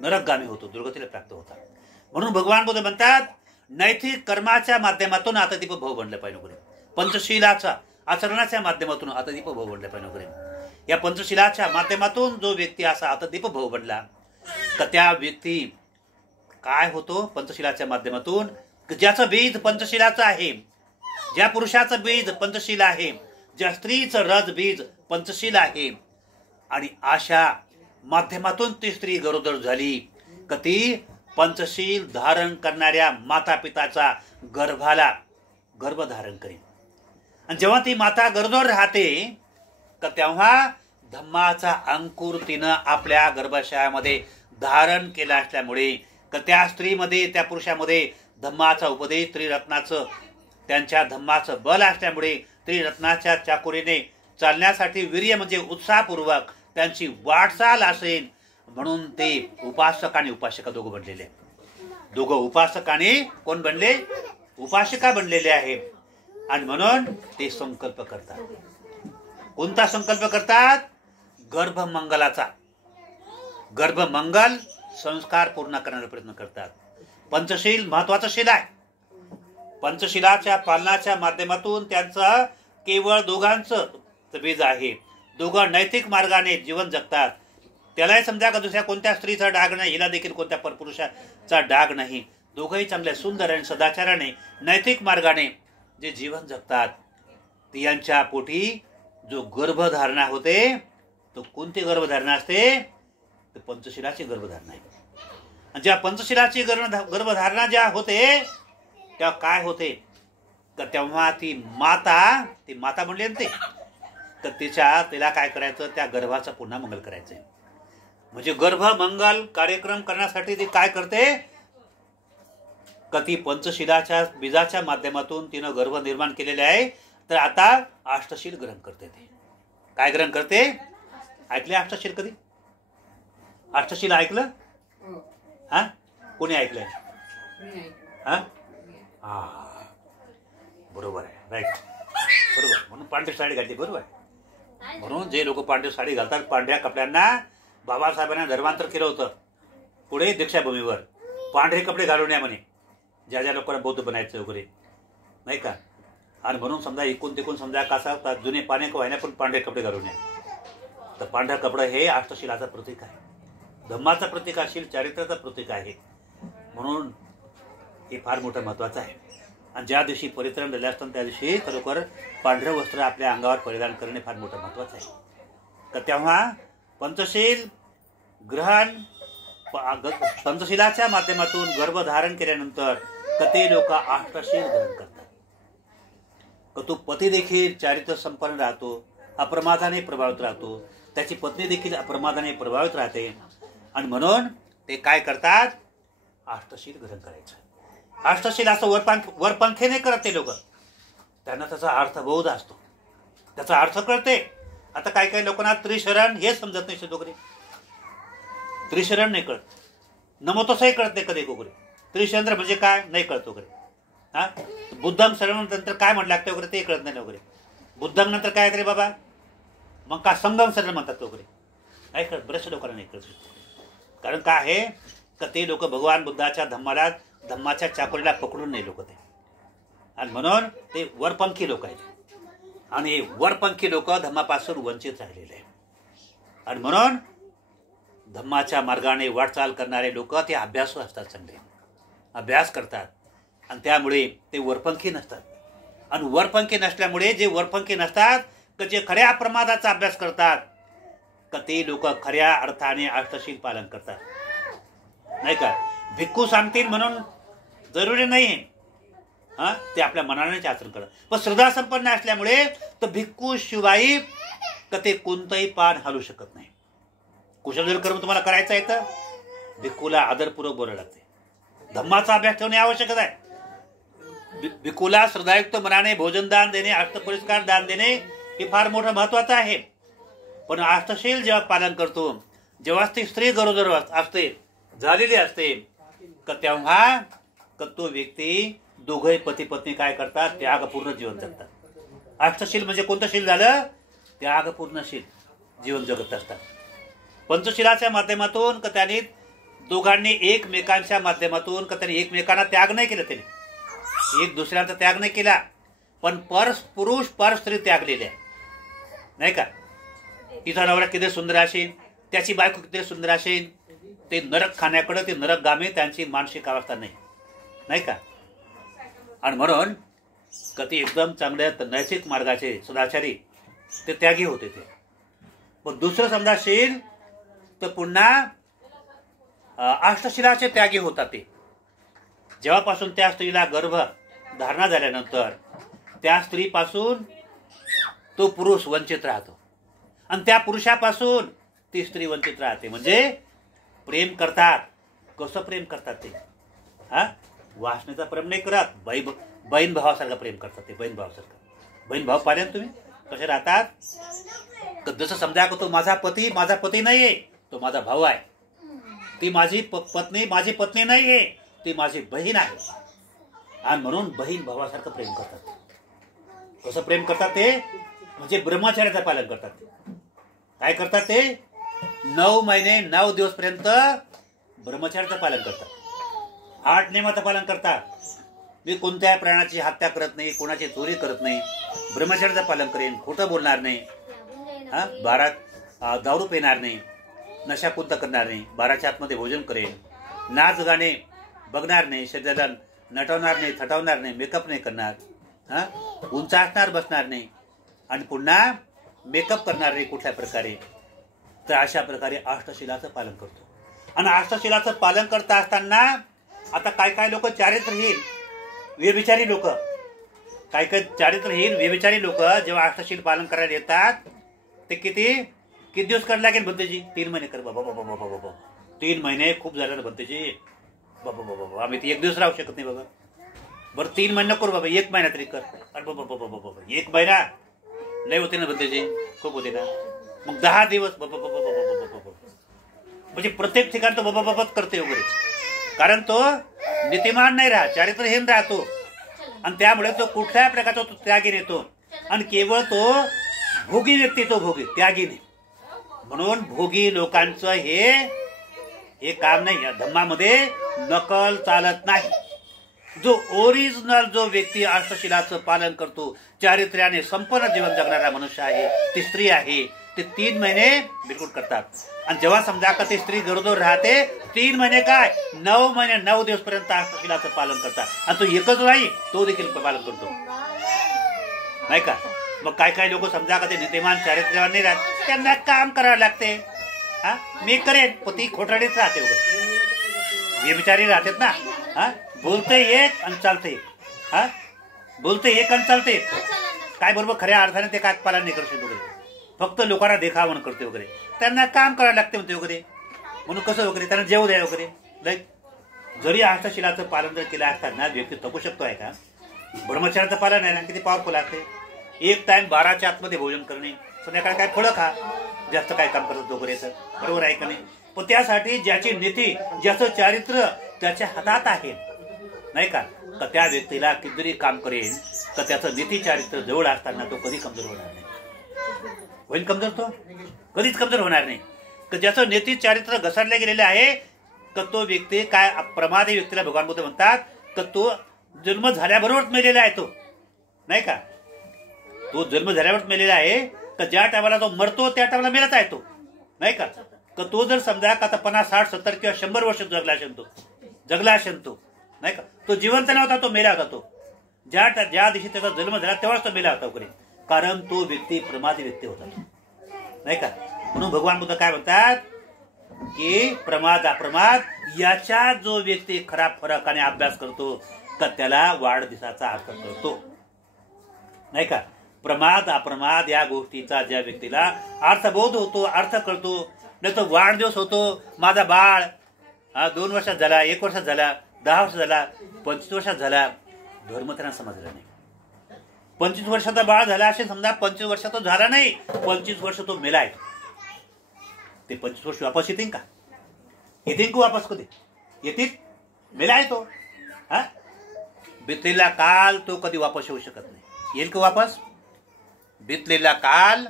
नरकगामी होतो, दुर्गतीला प्राप्त होता. म्हणून भगवान बुद्ध म्हणतात नैतिक कर्माच्या माध्यमातून आतदीप भाव बनलं पाहिजे वगैरे, पंचशिलाचा आचरणाच्या माध्यमातून आतदीप भाव बनलं पाहिजे वगैरे. या पंचशिलाच्या माध्यमातून जो व्यक्ती असा आतदीप भाव बनला तर त्या व्यक्ती काय होतो? पंचशिलाच्या माध्यमातून ज्याचं बीज पंचशिलाचं आहे, ज्या पुरुषाचं बीज पंचशील आहे, ज्या स्त्रीचं रज बीज पंचशील आहे, आणि अशा माध्यमातून ती स्त्री गरोदर झाली का ती पंचशील धारण करणाऱ्या माता पिताचा गर्भ धारण करेल. आणि जेव्हा ती माता गरोदर राहते का तेव्हा धम्माचा अंकुर तिनं आपल्या गर्भाशयामध्ये धारण केला असल्यामुळे का त्या स्त्रीमध्ये, त्या पुरुषामध्ये धम्माचा उपदेश, त्रिरत्नाचं त्यांच्या धम्माचं बल असल्यामुळे त्रिरत्नाच्या चाकोरीने चालण्यासाठी वीर्य म्हणजे उत्साहपूर्वक त्यांची वाटचाल असेल. म्हणून ते उपासक आणि उपासिका दोघं बनलेले. दोघं उपासक आणि कोण बनले? उपासिका बनलेले आहे. आणि म्हणून ते संकल्प करतात. कोणता संकल्प करतात? गर्भमंगलाचा. गर्भमंगल संस्कार पूर्ण करण्याचा प्रयत्न करतात. पंचशील महत्वाचं शील आहे. पंचशिलाच्या पालनाच्या माध्यमातून त्यांचं केवळ दोघांचं बीज आहे. दोघं नैतिक मार्गाने जीवन जगतात. त्यालाही समजा का दुसऱ्या कोणत्या स्त्रीचा डाग नाही, हिला देखील कोणत्या परपुरुषाचा डाग नाही. दोघंही चांगल्या सुंदर आणि सदाचाराने नैतिक मार्गाने जे जीवन जगतात. यांच्या पोटी जो गर्भधारणा होते तो कोणती गर्भधारणा असते? तर पंचशिलाची गर्भधारणा आहे. आणि ज्या पंचशिलाची गर्भधारणा ज्या होते तेव्हा काय होते? तर तेव्हा ती माता म्हणली ना ते, तर तिला काय करायचं? त्या गर्भाचं पुन्हा मंगल करायचंय. म्हणजे गर्भमंगल कार्यक्रम करण्यासाठी ती काय करते? का ती पंचशिलाच्या बीजाच्या माध्यमातून तिनं गर्भ निर्माण केलेले आहे. तर आता अष्टशील ग्रहण करते. ते काय ग्रहण करते? ऐकले अष्टशील कधी? अष्टशील ऐकलं? हा, कोणी ऐकलंय? हा, बरोबर आहे, राईट, बरोबर. म्हणून पांढरी साडी घालते, बरोबर आहे. म्हणून जे लोक पांढरी साडी घालतात, पांढऱ्या कपड्यांना बाबासाहेबांना धर्मांतर केलं होतं. पुढे दीक्षाभूमीवर पांढरे कपडे घालून या म्हणे, ज्या ज्या लोकांना बौद्ध बनायचं वगैरे, नाही का. आणि म्हणून समजा इकून तिकून समजा कसा जुने पाने व्हायना पण पांढरे कपडे घालून या. तर पांढरा कपडा हे अष्टशिलाचं प्रतीक आहे, धम्माचं प्रतीक असेल, चारित्र्याचं प्रतीक आहे. म्हणून हे फार मोठं महत्वाचं आहे. आणि ज्या दिवशी परित्रण झाले असतात त्या दिवशी खरोखर पांढरं वस्त्र आपल्या अंगावर परिधान करणे फार मोठं महत्वाचं आहे. तर तेव्हा पंचशील ग्रहण, पंचशिलाच्या माध्यमातून गर्भधारण केल्यानंतर कते लोक अष्टशील ग्रहण करतात. तो पती देखील चारित्र्य संपन्न राहतो, अप्रमादाने प्रभावित राहतो, त्याची पत्नी देखील अप्रमादाने प्रभावित राहते. आणि म्हणून ते काय करतात, अष्टशील ग्रहण करायचं. अष्टशील असं वरपंखे नाही करत ते लोक, त्यांना त्याचा अर्थबोध असतो, त्याचा अर्थ कळते. आता काही काही लोकांना त्रिशरण हे समजत नाही वगैरे, त्रिशरण नाही कळत, नमोतसही कळत नाही कधी वगैरे. त्रिशंद्र म्हणजे काय नाही कळत वगैरे. हा, बुद्धंग शरण नंतर काय म्हटलं लागतं वगैरे ते कळत नाही वगैरे. बुद्धंग नंतर काय रे बाबा, मग का संगम शरण म्हणतात वगैरे, नाही कळत. बऱ्याचशा लोकांना नाही कळत. कारण काय आहे का ते लोक भगवान बुद्धाच्या धम्माच्या चाकोरीला पकडून नाही लोक ते. आणि म्हणून ते वरपंखी लोक आहेत. आणि वरपंखी लोक धम्मापासून वंचित राहिलेले आहेत. आणि म्हणून धम्माच्या मार्गाने वाटचाल करणारे लोक ते अभ्यासू असतात, चांगले अभ्यास करतात. आणि त्यामुळे ते वरपंखी नसतात. आणि वरपंखी नसल्यामुळे जे वरपंखी नसतात का जे खऱ्या प्रमादाचा अभ्यास करतात का ते लोक खऱ्या अर्थाने अष्टशील पालन करतात, नाही का. भिक्खू सांगतील म्हणून जरुरी नाही, हा, ते आपल्या मनानेच आचरण करतात. पण श्रद्धा संपन्न असल्यामुळे तर भिक्खू शिवाय का ते कोणतंही पान हलू शकत नाही. कुशल कर्म तुम्हाला करायचं आहे तर भिक्खूला आदरपूर्वक बोलायला लागते. धम्माचा अभ्यास ठेवणे आवश्यकच आहे. भिक्खूला श्रद्धायुक्त मनाने भोजन दान देणे, अष्टपुरस्कार दान देणे हे फार मोठं महत्वाचं आहे. पण अष्टशील जेव्हा पालन करतो, जेव्हा ती स्त्री गरोदर असते, झालेली असते, का तेव्हा तो व्यक्ती दोघे पती पत्नी काय करतात, त्यागपूर्ण जीवन जगतात. अष्टशील म्हणजे कोणतं शील झालं, त्यागपूर्णशील जीवन जगत असतात. पंचशिलाच्या माध्यमातून का त्यांनी दोघांनी एकमेकांच्या माध्यमातून का त्यांनी एकमेकांना त्याग नाही केला, त्यांनी एक दुसऱ्यांचा त्याग नाही केला, पण पुरुष पर स्त्री त्यागलेले आहे, नाही का. तिचा नवरा किती सुंदर असेल, त्याची बायको किती सुंदर असेल, ते नरक खाण्याकडे, ते नरक गामी त्यांची मानसिक अवस्था नाही, नाही का. आणि म्हणून कधी एकदम चांगल्या नैतिक मार्गाचे सदाचारी ते त्यागी होते ते. पण दुसरं समजाशील तर पुन्हा अष्टशिलाचे त्यागी होतात. ते जेव्हापासून त्या स्त्रीला गर्भ धारणा झाल्यानंतर त्या स्त्रीपासून तो पुरुष वंचित राहतो आणि त्या पुरुषापासून ती स्त्री वंचित राहते. म्हणजे प्रेम करतात. कसं प्रेम करतात ते, हा, वासनेचा प्रेम नाही करत, बहीण भावासारखं प्रेम करतात ते. बहीण भावासारखं, बहीण भाव पाहिले तुम्ही कसे राहतात. जसं समजा तो माझा पती नाहीये, तो माझा भाऊ आहे. ती माझी पत्नी नाहीये, ती माझी बहीण आहे. आणि म्हणून बहीण भावासारखं प्रेम करतात. कसं प्रेम करतात ते, म्हणजे ब्रह्मचर्याचं पालन करतात. काय करतात ते, 9 महिने 9 दिवस पर्यंत ब्रह्मचर्याचं पालन करतात. 8 नियमाचं पालन करतात. मी कोणत्याही प्राण्याची हत्या करत नाही, कोणाची चोरी करत नाही, ब्रह्मचर्याचं पालन करेन, खोटं बोलणार नाही, हा, बारात दारू पिणार नाही, नशा कोणता करणार नाही, 12च्या आतमध्ये भोजन करेन, नाच गाणे बघणार नाही, शरीराला नटवणार नाही, थटवणार नाही, मेकअप नाही करणार, हा, उंच असणार बसणार नाही, आणि पुन्हा मेकअप करणार नाही कुठल्या प्रकारे. तर अशा प्रकारे अष्टशिलाचं पालन करतो. आणि अष्टशिलाचं पालन करता असताना आता काय लोक चारित्रहीन व्यभिचारी लोक, काय चारित्रहीन व्यभिचारी लोक जेव्हा अष्टशील पालन करायला येतात ते किती दिवस करायला लागेल भंतेजी? 3 महिने कर. बाबा बाबा बाबा बाबा 3 महिने खूप झालं ना भंतेजी. बाबा बाबा बाबा आम्ही 1 दिवस राहू शकत नाही बाबा. बरं 3 महिने करू बाबा, 1 महिना तरी कर. अरे बाबा बाबा बाबा 1 महिना लय होते ना भंतेजी, खूप होते ना. मग 10 दिवस बाबा बाबा बाबा बाबा, म्हणजे प्रत्येक ठिकाणी तो बाबा बाबाच करते वगैरे. कारण तो नीतिमान नाही राहत, चारित्रहीन राहतो. आणि त्यामुळे तो कुठल्या प्रकारचा तो त्यागी नेतो. आणि केवळ तो भोगी व्यक्ती, तो भोगी त्यागी नाही. म्हणून भोगी लोकांचं हे काम नाही. या धम्मामध्ये नकल चालत नाही. जो ओरिजिनल जो व्यक्ती अष्टशिलाचं पालन करतो, चारित्र्याने संपूर्ण जीवन जगणारा मनुष्य आहे, ती स्त्री आहे, ते 3 महिने बिलकुल करतात. आणि जेव्हा समजा का ती स्त्री गरोदर राहते 3 महिने काय 9 महिने 9 दिवस पर्यंत अष्टशिलाचं पालन करतात. आणि तो एकच नाही, तो देखील पालन करतो, नाही का. मग काय लोक समजा का ते नीतिमान चारित्र्यावर नाही राहत, त्यांना काम करावं लागते. हा मी करेन, पण ती खोटाडीच राहते वगैरे, हे बिचारी राहतात ना. हा बोलते एक आणि चालते एक. हा बोलते एक आणि चालते एक. काय बरोबर खऱ्या अर्थाने ते काय पालन नाही करू शकत वगैरे, फक्त लोकांना देखावा म्हणून करते वगैरे. त्यांना काम करावं लागते म्हणते वगैरे, म्हणून कसं वगैरे त्यांना जेवू द्या वगैरे. लाईक जरी अष्टशिलाचं पालन जर केलं असताना व्यक्ती थकू शकतो आहे का. ब्रह्मचर्याचं पालन आहे ना, किती पॉवरफुल असते. एक टाइम 12च्या आतमध्ये भोजन करणे, संध्याकाळी काय फळं खा, जास्त काय काम करत वगैरे, तर बरोबर आहे का नाही. पण त्यासाठी ज्याची नीती ज्याचं चारित्र्य त्याच्या हातात आहे, नाही का, तर त्या व्यक्तीला कितीतरी काम करेन तर त्याचं नीती चारित्र्य जवळ असताना तो कधी कमजोर होणार नाही. होईल कमजोर, तो कधीच कमजोर होणार नाही. तर ज्याचं नीती चारित्र्य घसरले गेलेले आहे तर तो व्यक्ती काय प्रमादी व्यक्तीला भगवान बुद्ध म्हणतात तर तो जन्म झाल्याबरोबर मेलेला आहे, तो नाही का. तो जन्म झाल्यावर मेलेला आहे, तर ज्या टायमाला तो मरतो त्या टायमाला मेलाच आहे तो, नाही का. तर तो जर समजा का आता 50, 60, 70 किंवा 100 वर्ष जगला असेल तो, नाही का. तो जिवंत नव्हता, तो मेला होता. तो ज्या दिवशी त्याचा जन्म झाला तेव्हाच तो मेला होता वगैरे, कारण तो व्यक्ती प्रमादी व्यक्ती होता, नाही का. म्हणून भगवान बुद्ध काय म्हणतात की प्रमाद अप्रमाद याचा जो व्यक्ती खरा फरकाने अभ्यास करतो तर त्याला वाढदिवसाचा अर्थ कळतो, नाही का. प्रमाद अप्रमाद या गोष्टीचा ज्या व्यक्तीला अर्थबोध होतो, अर्थ कळतो, नाही तो वाढदिवस होतो, माझा बाळ 2 वर्षात झाला, 1 वर्षात झाला, 10 वर्ष झाला, 25 वर्षात झाला, धर्म त्यांना समजला नाही. 25 वर्षाचा बाळ झाला असे समजा, 25 वर्षात तो झाला नाही, 25 वर्ष तो मेलाय. ते 25 वर्ष वापस येतील का? येतील का वापस? कधी येतील? मेला आहे तो. हा बितलेला काल तो कधी वापस येऊ शकत नाही. येईल का वापस? बितलेला काल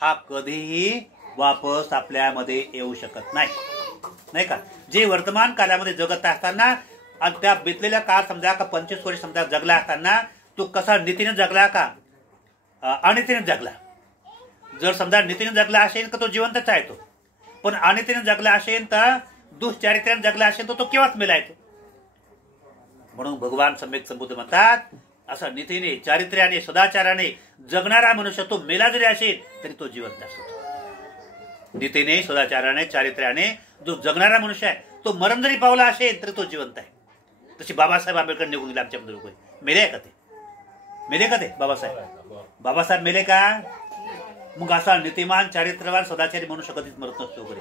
हा कधीही वापस आपल्यामध्ये येऊ शकत नाही, नाही का. जे वर्तमान कालामध्ये जगत असताना आणि त्या बितलेला काळ समजा का 25 वर्ष समजा जगला असताना तो कसा नीतीने जगला का अनितीने जगला. जर समजा नीतीने जगला असेल तर तो जिवंतच आहे तो, पण अनितीने जगला असेल तर दुष्चारित्र्याने जगला असेल तर तो केव्हाच मेला आहे तो. म्हणून भगवान सम्यक संबुद्ध म्हणतात असा नीतीने चारित्र्याने सदाचाराने जगणारा मनुष्य तो मेला जरी असेल तरी तो जिवंत असतो. नीतीने सदाचाराने चारित्र्याने जो जगणारा मनुष्य आहे तो मरण जरी पावला असेल तरी तो जिवंत आहे. तशी बाबासाहेब आंबेडकर निघून गेले आमच्यामध्ये लोक. मेले का ते? मेले का ते बाबासाहेब मेले का? मग असा नीतिमान चारित्र्यवान सदाचारी मनुष्य कधीच मरत नसतो वगैरे,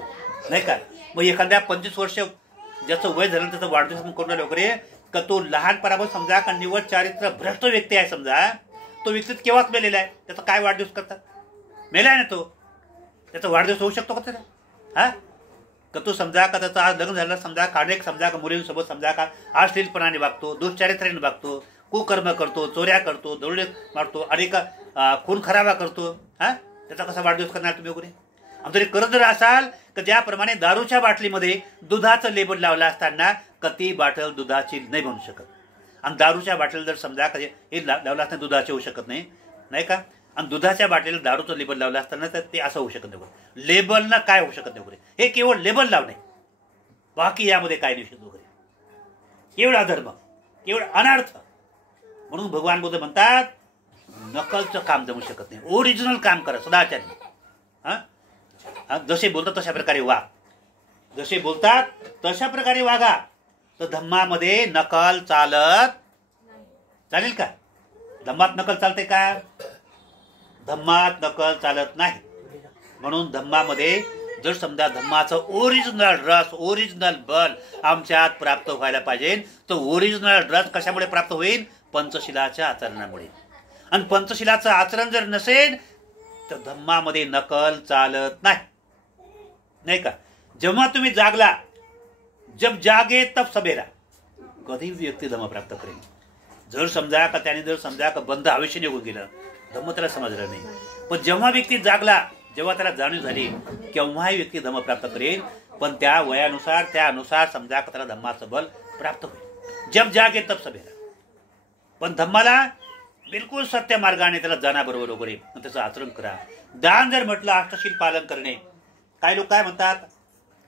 नाही का. मग एखाद्या 25 वर्ष ज्याचं वय झालं त्याचा वाढदिवस करून वगैरे का तो लहानपणापासून समजा का निवड चारित्र्य भ्रष्ट व्यक्ती आहे समजा, तो व्यक्ती केव्हाच मेलेला आहे, त्याचा काय वाढदिवस करतात? मेला आहे ना तो, त्याचा वाढदिवस होऊ शकतो का त्याचा? हा का तो समजा का त्याचा आज लग्न झालं समजा का अनेक समजा का मुलींसोबत समजा का अश्लीलपणाने वागतो, दुष्चारित्र्याने वागतो, कुकर्म करतो, चोऱ्या करतो, दरोडे मारतो, अनेक खून खराबा करतो, हा त्याचा कसा वाढदिवस करणार तुम्ही वगैरे? आणि जरी करत जर असाल तर ज्याप्रमाणे दारूच्या बाटलीमध्ये दुधाचं लेबल लावलं असताना ती बाटल दुधाची नाही बनू शकत. आणि दारूच्या बाटलीला जर समजा हे लावलं असताना दुधाचे होऊ शकत नाही, नाही का. आणि दुधाच्या बाटलीला दारूचं लेबल लावलं असताना तर ते असं होऊ शकत नाही. लेबलनं काय होऊ शकत नाही वगैरे, हे केवळ लेबल लावणे, बाकी यामध्ये काय निषेध वगैरे, केवळ अधर्म, केवळ अनर्थ. म्हणून भगवान बुद्ध म्हणतात नकलचं काम जमू शकत नाही, ओरिजिनल काम करा सदाचारी. हा जसे बोलतात तशा प्रकारे वाग, जसे बोलतात तशा प्रकारे वागा. तर धम्मामध्ये नकल चालेल का? धम्मात नकल चालते का? धम्मात नकल चालत नाही. म्हणून धम्मामध्ये जर समजा धम्माचं ओरिजिनल रस, ओरिजिनल बल आमच्यात प्राप्त व्हायला पाहिजे, तर ओरिजिनल रस कशामुळे प्राप्त होईल? पंचशिलाच्या आचरणामुळे. आणि पंचशिलाचं आचरण जर नसेल तर धम्मामध्ये नकल चालत नाही, नाही का. जेव्हा तुम्ही जागला, जब जागे तब सबेरा, कधी व्यक्ती धम्म प्राप्त करेल. जर समजा का त्याने जर समजा का बंद आयुष्य निघून गेलं, धम्म त्याला समजलं नाही. पण जेव्हा व्यक्ती जागला, जेव्हा त्याला जाणीव झाली, केव्हाही व्यक्ती धम्म प्राप्त करेल. पण त्या वयानुसार त्यानुसार समजा त्याला धम्माचं बल प्राप्त होईल. जब जागे तब सवेरा. पण धम्माला बिलकुल सत्य मार्गाने त्याला जाण्याबरोबर वगैरे त्याचं आचरण करा. दान जर म्हटलं अष्टशील पालन करणे. काही लोक काय म्हणतात,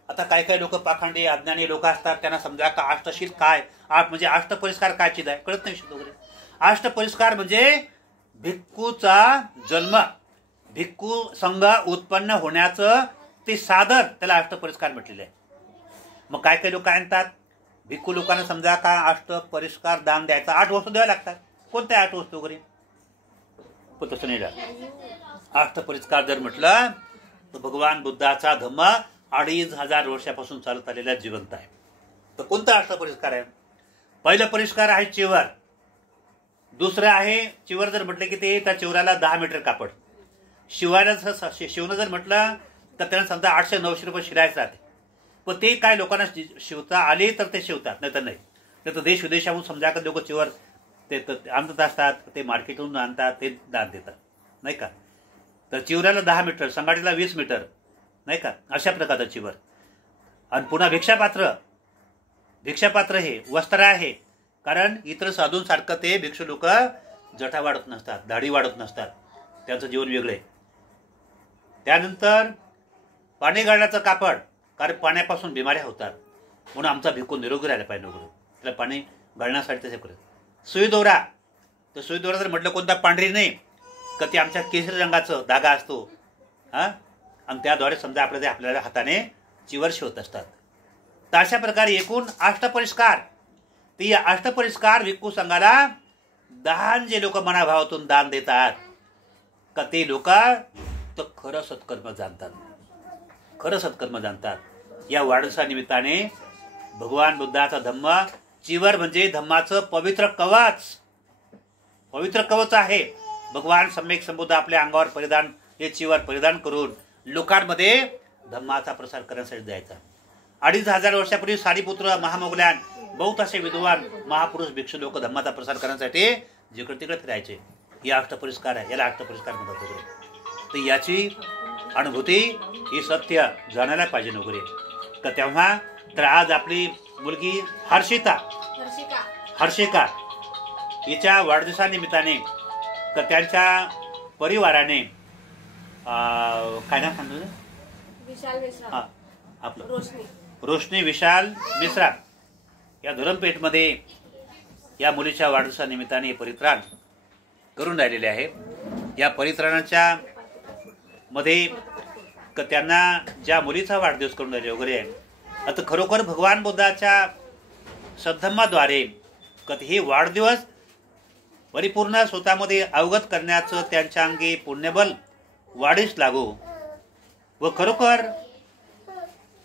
आता काही लोक पाखंडी अज्ञानी लोक असतात, त्यांना समजा का अष्टशील काय, म्हणजे अष्टपरिस्कार काय चीज आहे कळत नाही वगैरे. अष्टपरिस्कार म्हणजे भिक्खूचा जन्म, भिक्खू संघ उत्पन्न होण्याचं ते साधन, त्याला अष्टपरिस्कार म्हटलेलं आहे. मग काही लोक काय म्हणतात, भिक्खू लोकांना समजा का अष्टपरिस्कार दान द्यायचा, 8 वस्तू द्याव्या लागतात. कोणत्या 8 वस्तू वगैरे, पण तसं नाही राहत. अष्टपरिस्कार जर म्हटलं तर भगवान बुद्धाचा धम्म 2500 वर्षापासून चालत आलेला जिवंत आहे. तर कोणता अष्टपरिस्कार आहे? पहिला परिस्कार आहे चिवर. दुसरं आहे चिवर जर म्हटलं की ते त्या चिवराला 10 मीटर कापड. शिवणं जर म्हटलं तर त्यांना समजा 800-900 रुपये शिरायचं राहते. पण ते काय लोकांना शिवता आले तर ते शिवतात, नाही तर नाही. तर देश विदेशाहून समजा का लोक चिवर ते आणत असतात, ते मार्केटहून आणतात, ते दान देतात नाही का. तर चिवऱ्याला 10 मीटर, संगाडीला 20 मीटर नाही का, अशा प्रकारचं चिवर. आणि पुन्हा भिक्षापात्र हे वस्त्र आहे. कारण इतर साधूंसारखं ते भिक्षू लोक जटा वाढत नसतात, दाढी वाढत नसतात, त्यांचं जीवन वेगळं आहे. त्यानंतर पाणी गाळण्याचं कापड, कारण पाण्यापासून बिमाऱ्या होतात, म्हणून आमचा भिक्खू निरोगी राहायला पाहिजे वगैरे, त्याला पाणी गाळण्यासाठी तसे करत. सुई दोरा, तर सुई दोरा जर म्हटलं कोणता पांढरी नाही का, ते आमच्या केसरी रंगाचं धागा असतो आणि त्याद्वारे समजा आपल्याला हाताने चिवर शिवत असतात. तर अशा प्रकारे एकूण अष्टपरिस्कार. ती अष्टपरिस्कार भिक्खू संघाला दान जे लोक मनाभावातून दान देतात का, ते लोक तर खरं सत्कर्म जाणतात. या वाढदिवसानिमित्ताने भगवान बुद्धाचा धम्म, चिवर म्हणजे धम्माचं पवित्र कवच आहे. भगवान सम्यक संबुद्ध आपल्या अंगावर परिधान, हे चिवर परिधान करून लोकांमध्ये धम्माचा प्रसार करण्यासाठी जायचा. 2500 वर्षापूर्वी सारीपुत्र, महामोगल्यान, बहुत असे विद्वान महापुरुष भिक्षू लोक धम्माचा प्रसार करण्यासाठी जिकडे तिकडे फिरायचे. या अष्टपरिस्कार आहे, याला अष्टपरिस्कार म्हणतात वगैरे. तर याची अनुभूती ही सत्य जाणायला पाहिजे वगैरे. तर तेव्हा तर आज आपली मुलगी हर्षिका हिच्या वाढदिवसानिमित्ताने तर त्यांच्या परिवाराने काय नाव सांगतो, आपलं रोशनी विशाल मिश्रा या धरमपेठमध्ये या मुलीच्या वाढदिवसानिमित्ताने परित्राण करून राहिलेले आहे. या परित्राणाच्या मध्ये त्यांना ज्या मुलीचा वाढदिवस करून राहिले वगैरे आहे, आता खरोखर भगवान बुद्धाच्या सद्धम्माद्वारे हे वाढदिवस परिपूर्ण स्वतःमध्ये अवगत करण्याचं त्यांच्या अंगी पुण्यबल वाढीस लागो व खरोखर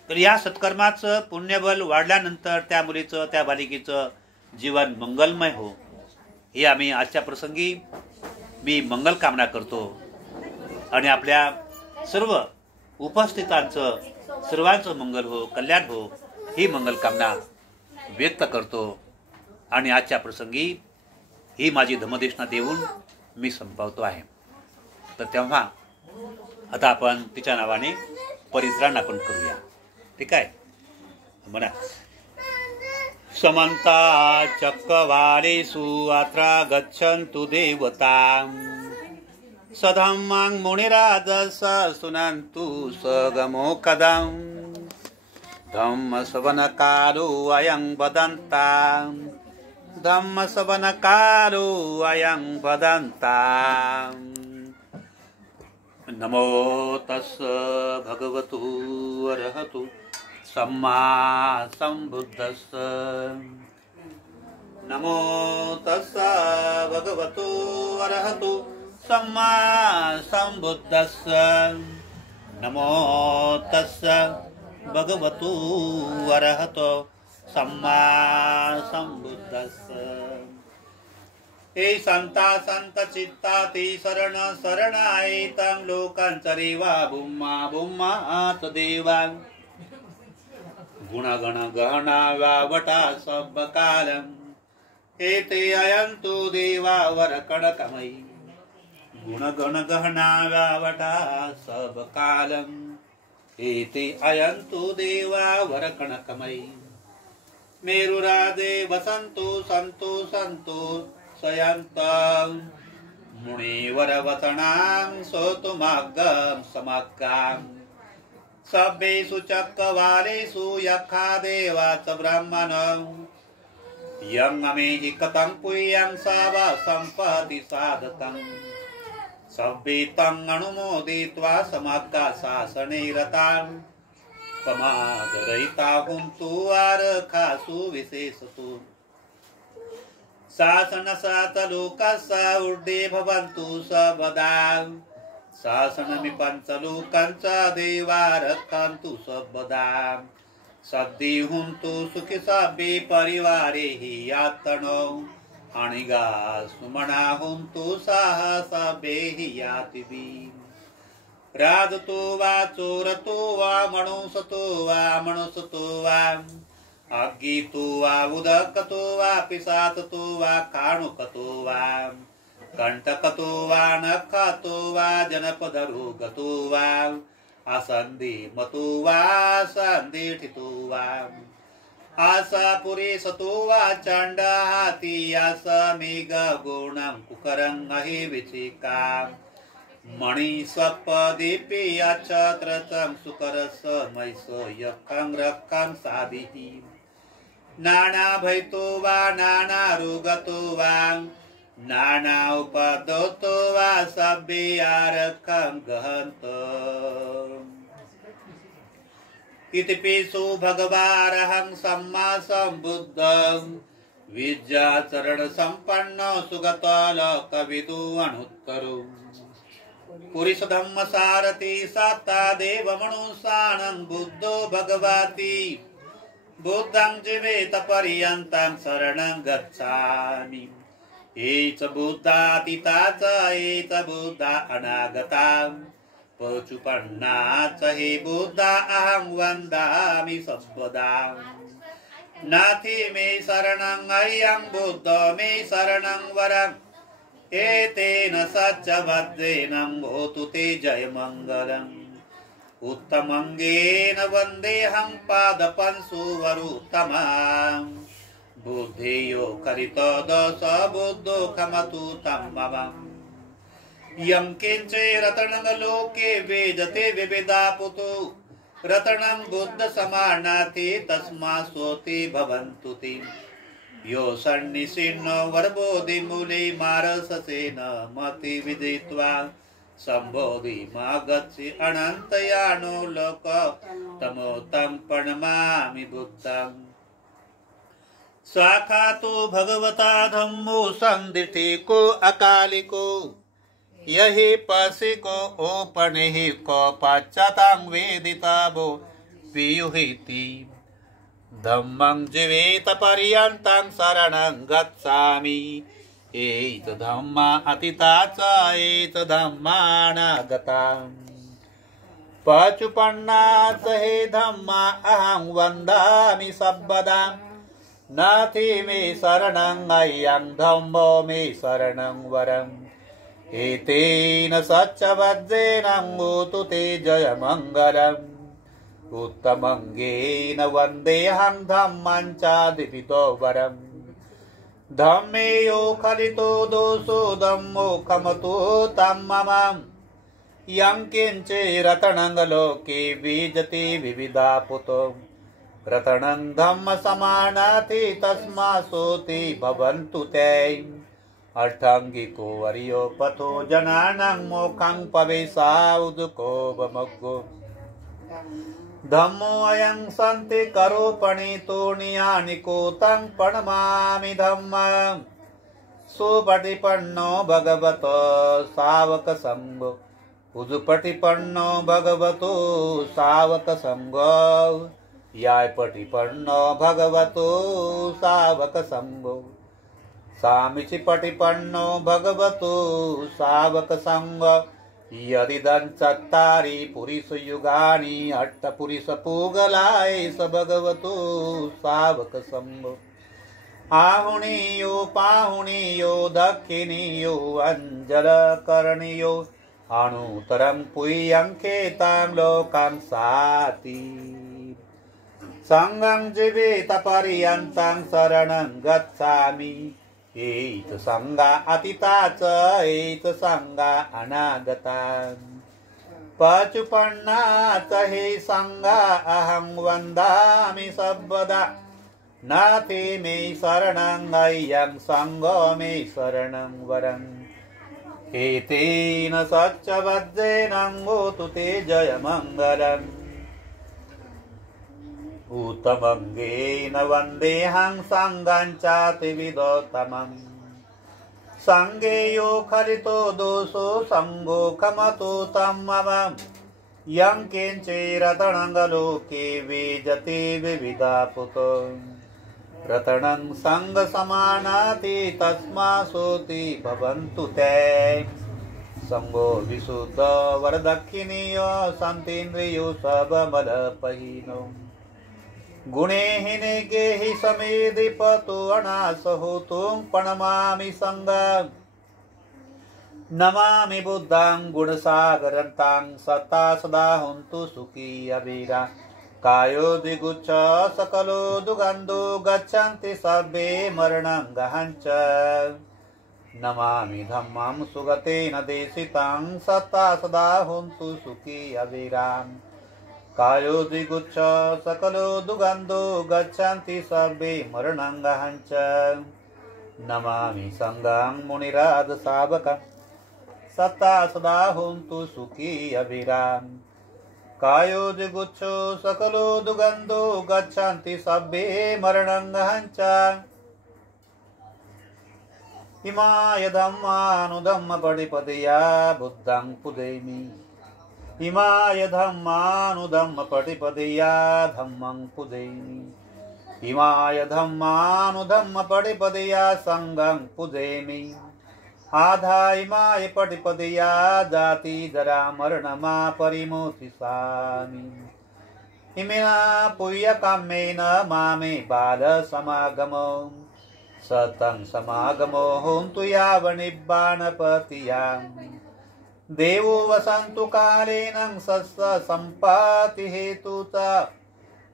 तर या सत्कर्माचं पुण्यबल वाढल्यानंतर त्या मुलीचं, त्या बालिकेचं जीवन मंगलमय हो, हे आम्ही आजच्या प्रसंगी मी मंगल कामना करतो. आणि आपल्या सर्व उपस्थितांचं सर्वांचं मंगल हो, कल्याण हो, ही मंगल कामना व्यक्त करतो. आणि आजच्या प्रसंगी ही माझी धम्मदेशना देऊन मी संपवतो आहे. तर तेव्हा आता आपण तिच्या नावाने परित्राण आपण करूया, ठीक आहे म्हणा. समंता चक्रवालेषु अत्र गच्छन्तु देवता सधम्मां मुनिराजस सुनन्तु सगमो कदम् धम्मसवनकालो अयं वदन्ताम् धम्मसवनकालो अयं वदन्ताम्. नमो तस् भगवतु अरहतु सम्मा सम्बुद्धस्स. नमो तस् भगवतु अरहतु सम्मा सम्बुद्धस्स. नमो तस् भगवतु अरहतु सम्मा सम्बुद्धस्स. हे संता संत चित्ता ते शरण शरणाय तं लोकांचरेवा भूम्मा भूम्मात देवा गुणगण गहना वावटा सब कालम हे ते अयंतु देवा वर कणकमयी गुणगण गहना वावटा सब कालम एते अयन्तु देवा वरकणकमयी मेरुराजे वसन्तु सन्तु सन्तु शयन्तं मुनिवरवसनां सोतुमागं समागां सभ्येषु चक्रवालेषु यक्षा देवा च ब्रह्मणं यं अमेहि कथं पुयं सव सम्पति साधकं सभ्येतं अनुमोदित्वा समागा शासने रतां प्रमादरहिता हुन्तु आरखासु विशेषतु शासनसातलोकस्य ऊर्ध्वे भवन्तु सर्वदा शासनमि पञ्चलोकञ्च देवा रक्षन्तु सर्वदा सद्धि हुन्तु सुखि सभ्ये परिवारे हि यातनो अणिगा सुमना हुन्तु सह सभ्ये हि यातिभिः राजतो वा चोरतो वा मनुष्यतो वा अज्ञितो वा उदकतो वा पिशाचतो वा काणुकतो वा कंटकतो वा नखतो वा जनपदरोगतो वा असन्धिमतो वा सन्धिठितो वा आशापुरेशतो वा चण्डहाति आसमेघ गुणं कुकरं अहि विचिकाम् मणिस्वपदीपे अक्षत्रचं सुकरस मैस यखं रखं साधिः नानाभयतो वा नानारोगतो वा नाना उपदतो वा सभ्ये आरखं गहन्त इति पेशो भगवारहं सम्मा सम्बुद्धं विद्याचरण सम्पन्न सुगतलोकविदु अनुत्तरो पुरुष धम्म सारथि साता देव मनुष्यानं बुद्धो भगवति बुद्धं जीवेत पर्यन्तं शरणं गच्छामि एच बुद्धातीता च एच बुद्धा अनागता पचुपन्ना च हे बुद्धा अहं वन्दामि सर्वदा नाथि मे शरणं अयं बुद्ध मे शरणं वरम् एतेन सच्चवद्देन होतु ते जयमङ्गलम् उत्तमङ्गेन वन्देऽहं पादपंसुवरुत्तमां बुद्धेयो करितो दश बुद्धो खमतु तं मम यं किञ्चे रतनलोके वेदते विविधापुतो रतनं बुद्ध समानाति तस्मात् सोति भवन्तु ते यो सन्निसिन्नो वर्बोधि मूले मारससेन मति विदित्वा संबोधि मागच्छि अनन्तयानो लोक तमो तं प्रणमामि बुद्धं स्वाखातो भगवता धम्मो संदिष्टिको अकालिको यहि पसिको ओपनिहि को पाश्चातां वेदिताभो वियुहिति धम्मं जीवेत पर्यन्तं शरणं गच्छामि एत धम्मा अतीता च एत धम्मानागता पचुपन्ना च हे धम्मा अहं वन्दामि सर्वदा नाथि मे शरणं अयं धम्मो मे शरणं वरम् एतेन सच्चवज्रेण होतु ते जयमङ्गलम् उत्तमङ्गेन वन्देऽहं धम्मं चादिविदो वरम् धम्मे यो खलितो दोषो धम्मो खमतु तं मम यं किञ्चे रतनं लोके बीजति विविधा पुतो रतनं धम्म समानाति तस्मात् सोति भवन्तु ते अष्टाङ्गिको वर्यो पथो जनानां मोक्षं पवेशाउदको वमग्गो धम्मो अयं सन्ति करोपणितो नियानिको तं प्रणमामि धम्मं सुपटिपन्नो भगवतो सावक संगो उजुपटिपन्नो भगवतो सावक संगो यायपटिपन्नो भगवतो सावक संगो सामिचिपटिपन्नो भगवतो सावक संगो यदिदं चत्तारि पुरुषयुगानि अष्टपुरुषपूगलाय स भगवतो सावक संगो आहुणीयो पाहुणीयो दक्षिणीयो अंजलकर्णीयो अनुतरं पुय्यंकेतां लोकां साति संगं जीवितपर्यन्तं शरणं गच्छामि एत संगा अतीता च एत संगा अनागता पचुपन्ना च हे संगा अहं वन्दामि सर्वदा नाथे मे शरणं अय्यं संगो मे शरणं वरम् एतेन सच्चवज्रेण होतु ते जयमङ्गलम् उत्तमङ्गेन वन्देऽहं संगं चातिविदोत्तमम् संगेयो खलितो दोषो संगो खमतो तं मम यं किञ्चिरतनङ्गलोके वेजते विविधापुतो रतनं संगसमानाति तस्मासोति भवन्तु ते संगो विशुद्ध वरदक्षिणीयो सन्तीन्द्रियो सबमलपहीनो गुणेहिने गेहि समेधिपतो अनासहोतुं प्रणमामि संगं नमामि बुद्धं गुणसागरन्तां सता सदा हुन्तु सुखी अवीरा कायो द्विगुच्छ सकलो दुगन्धो गच्छन्ति सर्वे मरणं गहञ्च नमामि धम्मं सुगतेन देशितं सत्ता सदा हुन्तु सुखी अविराम कायो द्विगुच्छ सकलो दुगन्धो गच्छन्ति सर्वे मरणं गहञ्च नमामि संगं मुनिराद सावकं सत्ता सदा हुन्तु सुखी अविराम कायो द्विगुच्छो सकलो दुगन्धो गच्छन्ति सर्वे मरणं गहञ्च इमाय धम्मानुधम्मपटिपदया बुद्धं पुदेमि इमाय धम्मानुधम्मपटिपदया धम्मं पुदेमि इमाय धम्मानुधम्मपटिपदया संगं पुदेमि आधायिमाय पटिपदया जाति जरा मरणमा परिमोचिसामि इमेना पुय्यकामेन मामे बाल समागमो सतं समागमो होन्तु यावनिब्बाणपतियां देवो वसन्तु कालेन सस्य सम्पाति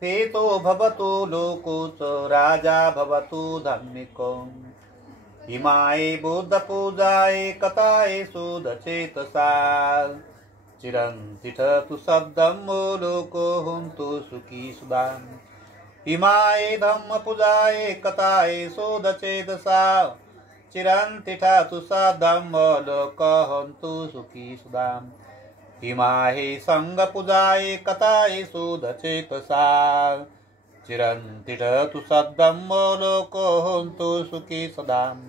हेतो भवतु लोको च राजा भवतु धम्मिको इमाये बुद्ध पूजाये कथाये सुदचेतसा चिरन्तिठतु शब्दं लोको हुन्तु सुखी सुदाम् इमाये धम्म पूजाये कथाये सुदचेतसा चिरन्तिठतु शब्दं लोको हुन्तु सुखी सुदाम् इमाये संग पूजाये कथाये सुदचेतसा चिरन्तिठतु शब्दं लोको हुन्तु सुखी सुदाम्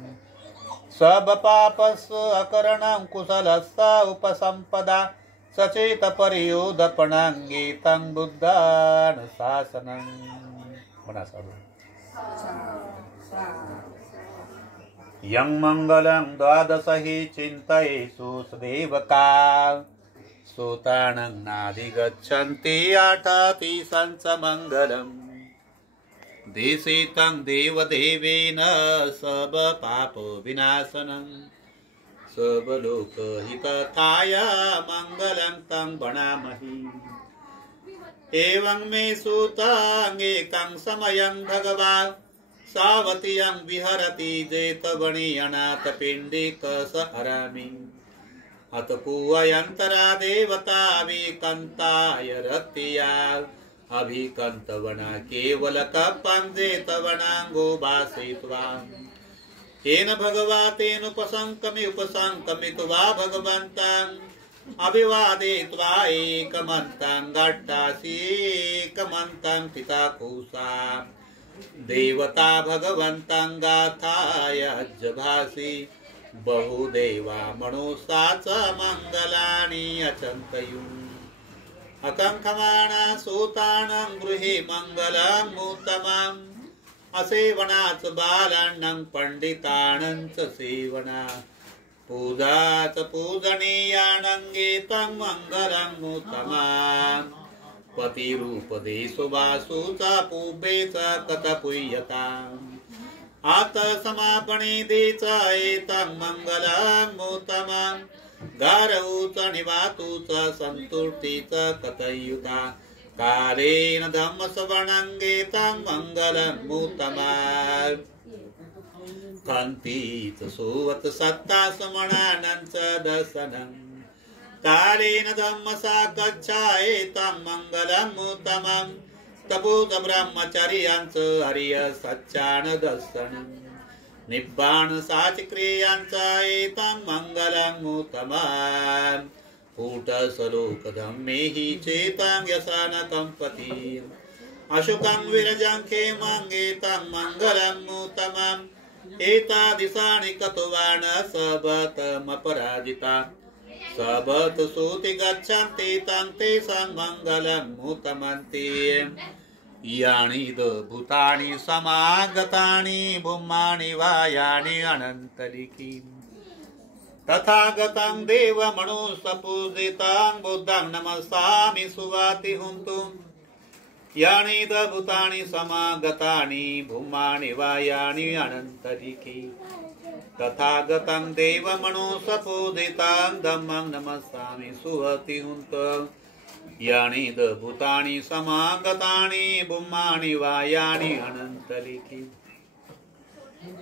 सब पापस्य अकरणं कुशलस्य उपसंपदा सचेत परियोदपणाङ्गे तं बुद्धानुशासनं यं मंगलं द्वादशहि चिन्तयेषु सदेवका सूतानं नाधिगच्छन्ति आठाति संसमङ्गलम् देशे तं देवदेवेन सब पाप विनाशनं सब लोकहितकाय मंगलं तं वणामहि एवं मे सूताङ्गेकं समयं भगवान् सावतीयं विहरति जेतवने अनाथपिण्डिकस हरामि अत पूयन्तरा देवता विकन्ताय रत्या अभिकन्तवना केवल कपं जेतवनाङ्गो भासयित्वा येन भगवतेन उपसंकमित्वा भगवन्तं अभिवादयित्वा एकमन्तं घट्टासीकमन्तं पिताकुसा देवता भगवन्तं गाथाय अज्जभासि बहुदेवा मनुषा च मङ्गलानि अचन्तयुः अकङ्कमाणा सूतानं गृहे मङ्गलं उत्तमम् असेवनाच बालान्नं पण्डितानं च सेवना पूजा च पूजनीयानङ्गे तं मङ्गलं उत्तमम् पतिरूपदेशो वासु च पूर्वे च कथपुय्यताम् आत समापणे दे च एतं मङ्गलं उत्तमम् गारवूच निवातूच संतुष्टीच कथयुता कालेन धम्मसवणंगेतं मंगलमुत्तमा कांतीच सोवत सत्ता समणानंच दर्शनं कालेन धम्मसाकच्छायेतं मंगलमुत्तमं तपोज ब्रह्मचर्यांचं हरिय सच्चान दर्शनं निब्बाण साचक्रियांचा एतं मंगलमुत्तमं कूट सलोक धम्मेहि चेतं यसान कंपति अशुकं विरजं खेमंगेतं मंगलमुत्तमं एतादिशानि कतुवान सबतमपराजिता सबत सूति गच्छन्ति तं तेषां मंगलमुत्तमन्ति यानि भूतानि समागतानि भूमानि वायानि अनन्तलिकी तथागतं देवमनुसपूजितं बुद्धं नमस्सामि सुवाति हुन्तु यानि भूतानि समागतानि भूमानि वायानि अनन्तलिकी तथागतं देवमनुसपूजितं धम्मं नमस्सामि सुवाति हुन्तु यानि भूतानि समागतानि भूमानि वायानि अनन्तलिकी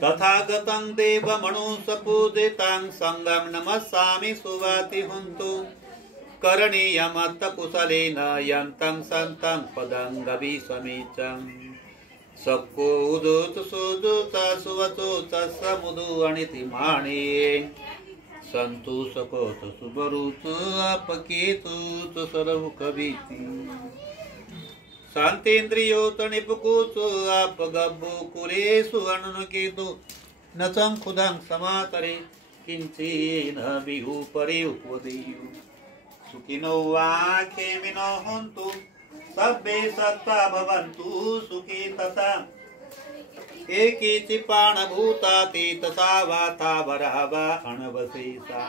तथागतं देवमनुसपूजितं संगं नमस्सामि सुवाति हुन्तु करणीयमत्त कुशलेन यन्तं सन्तं पदं गविसमीचं सक्को उदुत सुदुत सुवतुत समुदु अनितिमाणि संतु सकोत सुबरुत अपकेतुत सरव कविति शांतेन्द्रियोत निपुकुत अपगब्बु कुरेषु अनुकेतु नचं खुदं समातरे किंचेन विहु परे उपदेयु सुखिनो वा खेमिनो हन्तु सब्बे सत्ता भवन्तु सुखी तथा एकी चिपाण भूताति तथा वाता वरावा अणवशेषा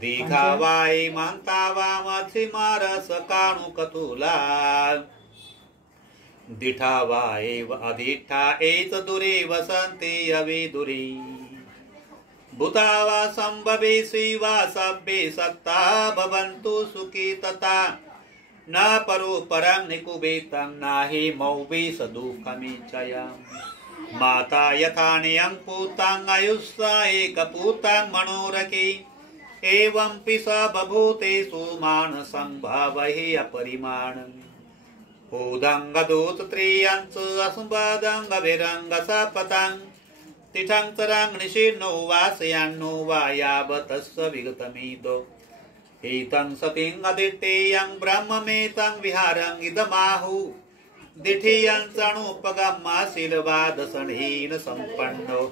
दीघा वाई मांता वा मत्स्यमारस काणु कतुला दिठा वा एव अधिठा एत दुरे वसन्ते अवेदुरे भूता वा संभवे शिवा सब्बे सत्ता भवन्तु सुखी तथा न परो परं निकुबेतं नाहि मौवे सदुःखमीचयम् माता यथा नियं पूतां आयुष्सा एकपूतां मनोरके एवं पिस बभूतेषु मानसं भावहि अपरिमाणम् उदङ्गदूत त्रियंच असुबदङ्ग विरङ्ग सपतं तिठं तरं निशीर्णो वासयान्नो वा यावतस्य विगतमिदो एतं सतिं अदितेयं ब्रह्ममेतं विहारं इदमाहु दिठियं सणुपगमाशीलवादसणेन सम्पन्नो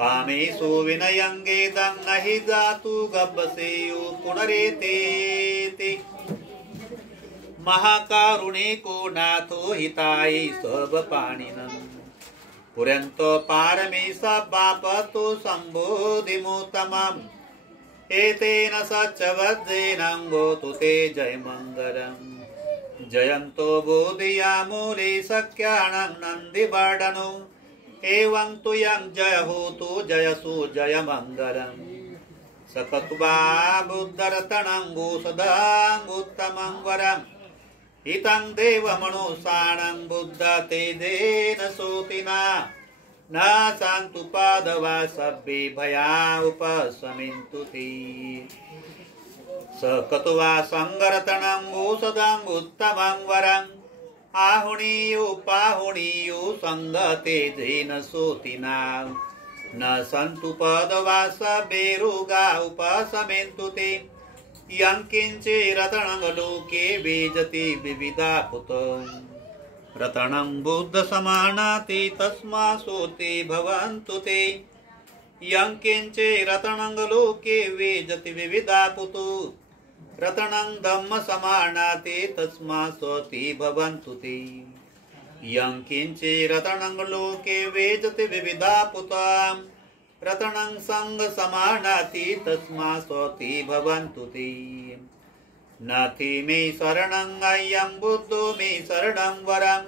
कामेषु विनयं गेदं नहि जातु गब्बसेयु पुनरेतेति महाकारुणिको नाथो हिताय सबपाणिनं पुरन्तो पारमेश बापतो सम्बोधिमुत्तमम् एतेन सच्चवज्जेनाङ्गोतु ते जयमङ्गलम् जयन्तो बोधियामूले सख्याणां नन्दिवर्धनो एवं तु यं जय होतु जयसु जयमङ्गलम् सकत्वा बुद्धरतणङ्गो सदाङ्गुत्तमं वरम् हितं देवमनुसाणं बुद्ध तेजेन सोतिना न शान्तु पादवा सब्बे भया उपशमिन्तु ते सकत्वा संगरतणं गोसदाङ्गुत्तमं वरम् आहुणीयो पाहुणीयो संगतेजेन सोतिना न सन्तु पदवा सब्बे रोगा उपशमिन्तु ते यं किञ्चिरतणं लोके बीजति विविधा पुतो रतनं बुद्ध समानाति तस्मा सोते भवन्तु ते यं किञ्चिरतणं लोके बीजति विविधा पुतो रतनं धम्म समानाति तस्मा सोते भवन्तु ते यं किञ्चिरतणं लोके बीजति विविधा पुतां रतनं संग समानाति तस्मा सोते भवन्तु ते नाथि मे शरणं अयं बुद्धो मे शरणं वरम्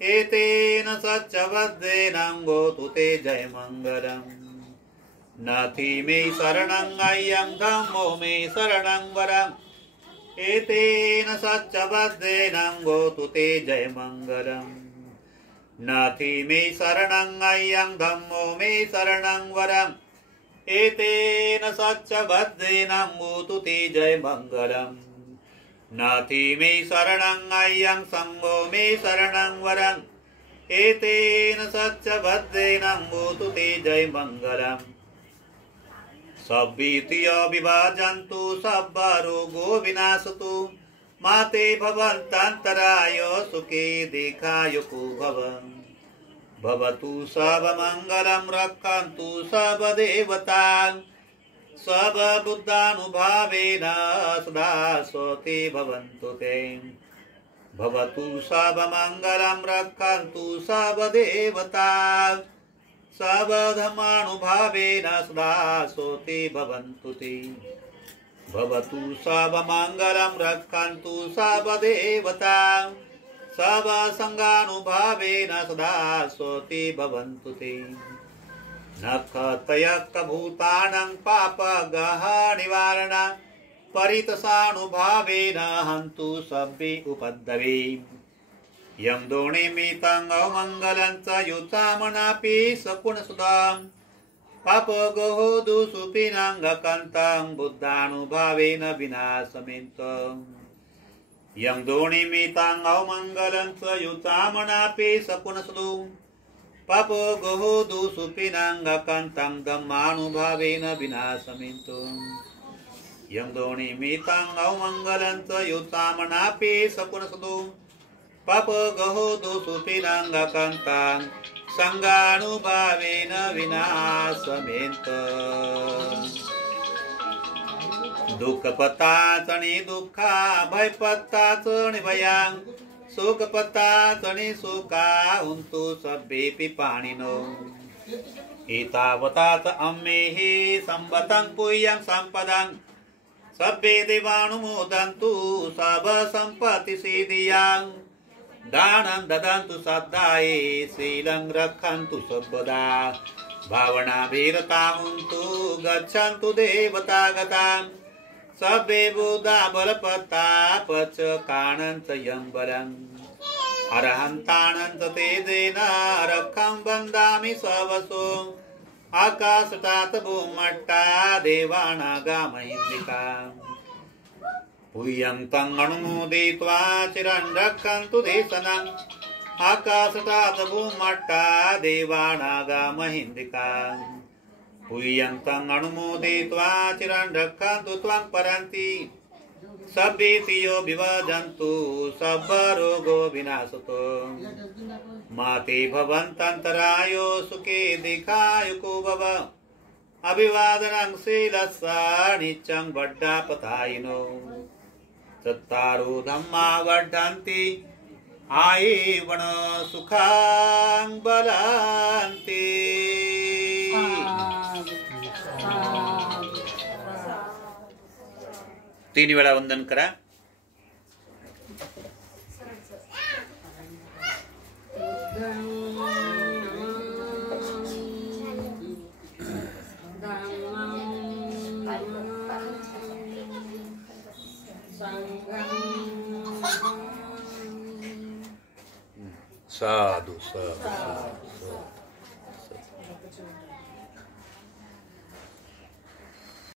एतेन सच्चवद्देनं गोतु ते जयमङ्गलम् नाथी मे शरणं अय्यं धम्मो मे शरणं वरम् एतेन सच्चबद्धेन गोतु ते जय मंगलम् नाथी मे शरणं अय्यं धम्मो मे शरणं वरम् एतेन सच्चबद्धेन गोतु ते जय मंगलम् नाथी मे शरणं अय्यं संगो मे शरणं वरम् एतेन सच्चबद्धेन गोतु ते जय मंगलम् सब्भीतियो विभाजन्तु सब्बरोगो विनाशतु माते भवन्तन्तराय सुखे दीर्घायुको भवतु सर्वमङ्गलं रक्षन्तु सर्वदेवतां सर्वबुद्धानुभावेन सदा स्वते भवन्तु ते भवतु सर्वमङ्गलं रक्षन्तु सर्वदेवतां सर्वधर्मानुभावेन सदा सोते भवन्तु ते भवतु सर्वमङ्गलं रक्षन्तु सर्वदेवतां सर्वसङ्गानुभावेन सदा सोते भवन्तु ते नखतयकभूतानां पापगः निवारण परितसानुभावेन हन्तु सभ्ये उपद्रवे यं दोणिमितं अवमङ्गलं च युतामनापि सकुणसुधां पापगोः दुःसुपिनाङ्गकन्तं बुद्धानुभावेन विनाशमेन्तम् यं दोणिमितं अवमङ्गलं च युतामनापि सकुणसुधुं पापगोः दुःसुपिनाङ्गकन्तं धम्मानुभावेन विनाशमेन्तम् यं दोणिमितं अवमङ्गलं च युतामनापि सकुणसुधुं पापगहो दुःसुपिनाङ्गकन्तं संगानुभावेन विनाशमेत दुःखपत्ताचणी दुःखा भयपत्ताचणी भयां सुखपत्ताचणी सुखा हुन्तु सभ्येऽपि पाणिनो एतावता च अम्मेः संवतं पुयं सम्पदं सभ्ये देवानुमोदन्तु सर्वसम्पत्तिसिद्धियां दानं ददन्तु श्रद्धाये शीलं रक्षन्तु सर्वदा भावनाभिरता हुन्तु गच्छन्तु देवतागतां सभ्ये बुधा बलपत्तापच काणञ्च यं बलम् अरहन्ताणञ्च तेजेन रक्षं वन्दामि सर्वसो आकाशतात् भूमट्टा देवानागामहिन्दिकाम् पुयं तं अनुमोदित्वा चिरं रक्षन्तु देशनम् आकाशतात् भूमट्टा देवानागामहिन्दिकाम् पुयं तं अनुमोदित्वा चिरं रक्षन्तु त्वं परन्ति सभ्येतियो विभजन्तु सर्वरोगो विनाशतो माते भवन्तन्तरायो सुखे दीर्घायुको भव अभिवादनं शीलस्सा नित्यं वड्डापतायिनो चत्तारो धम्मा वर्धन्ति आयेवन सुखां बलान्ति। तीन वेळा वंदन करा। साधु साधु।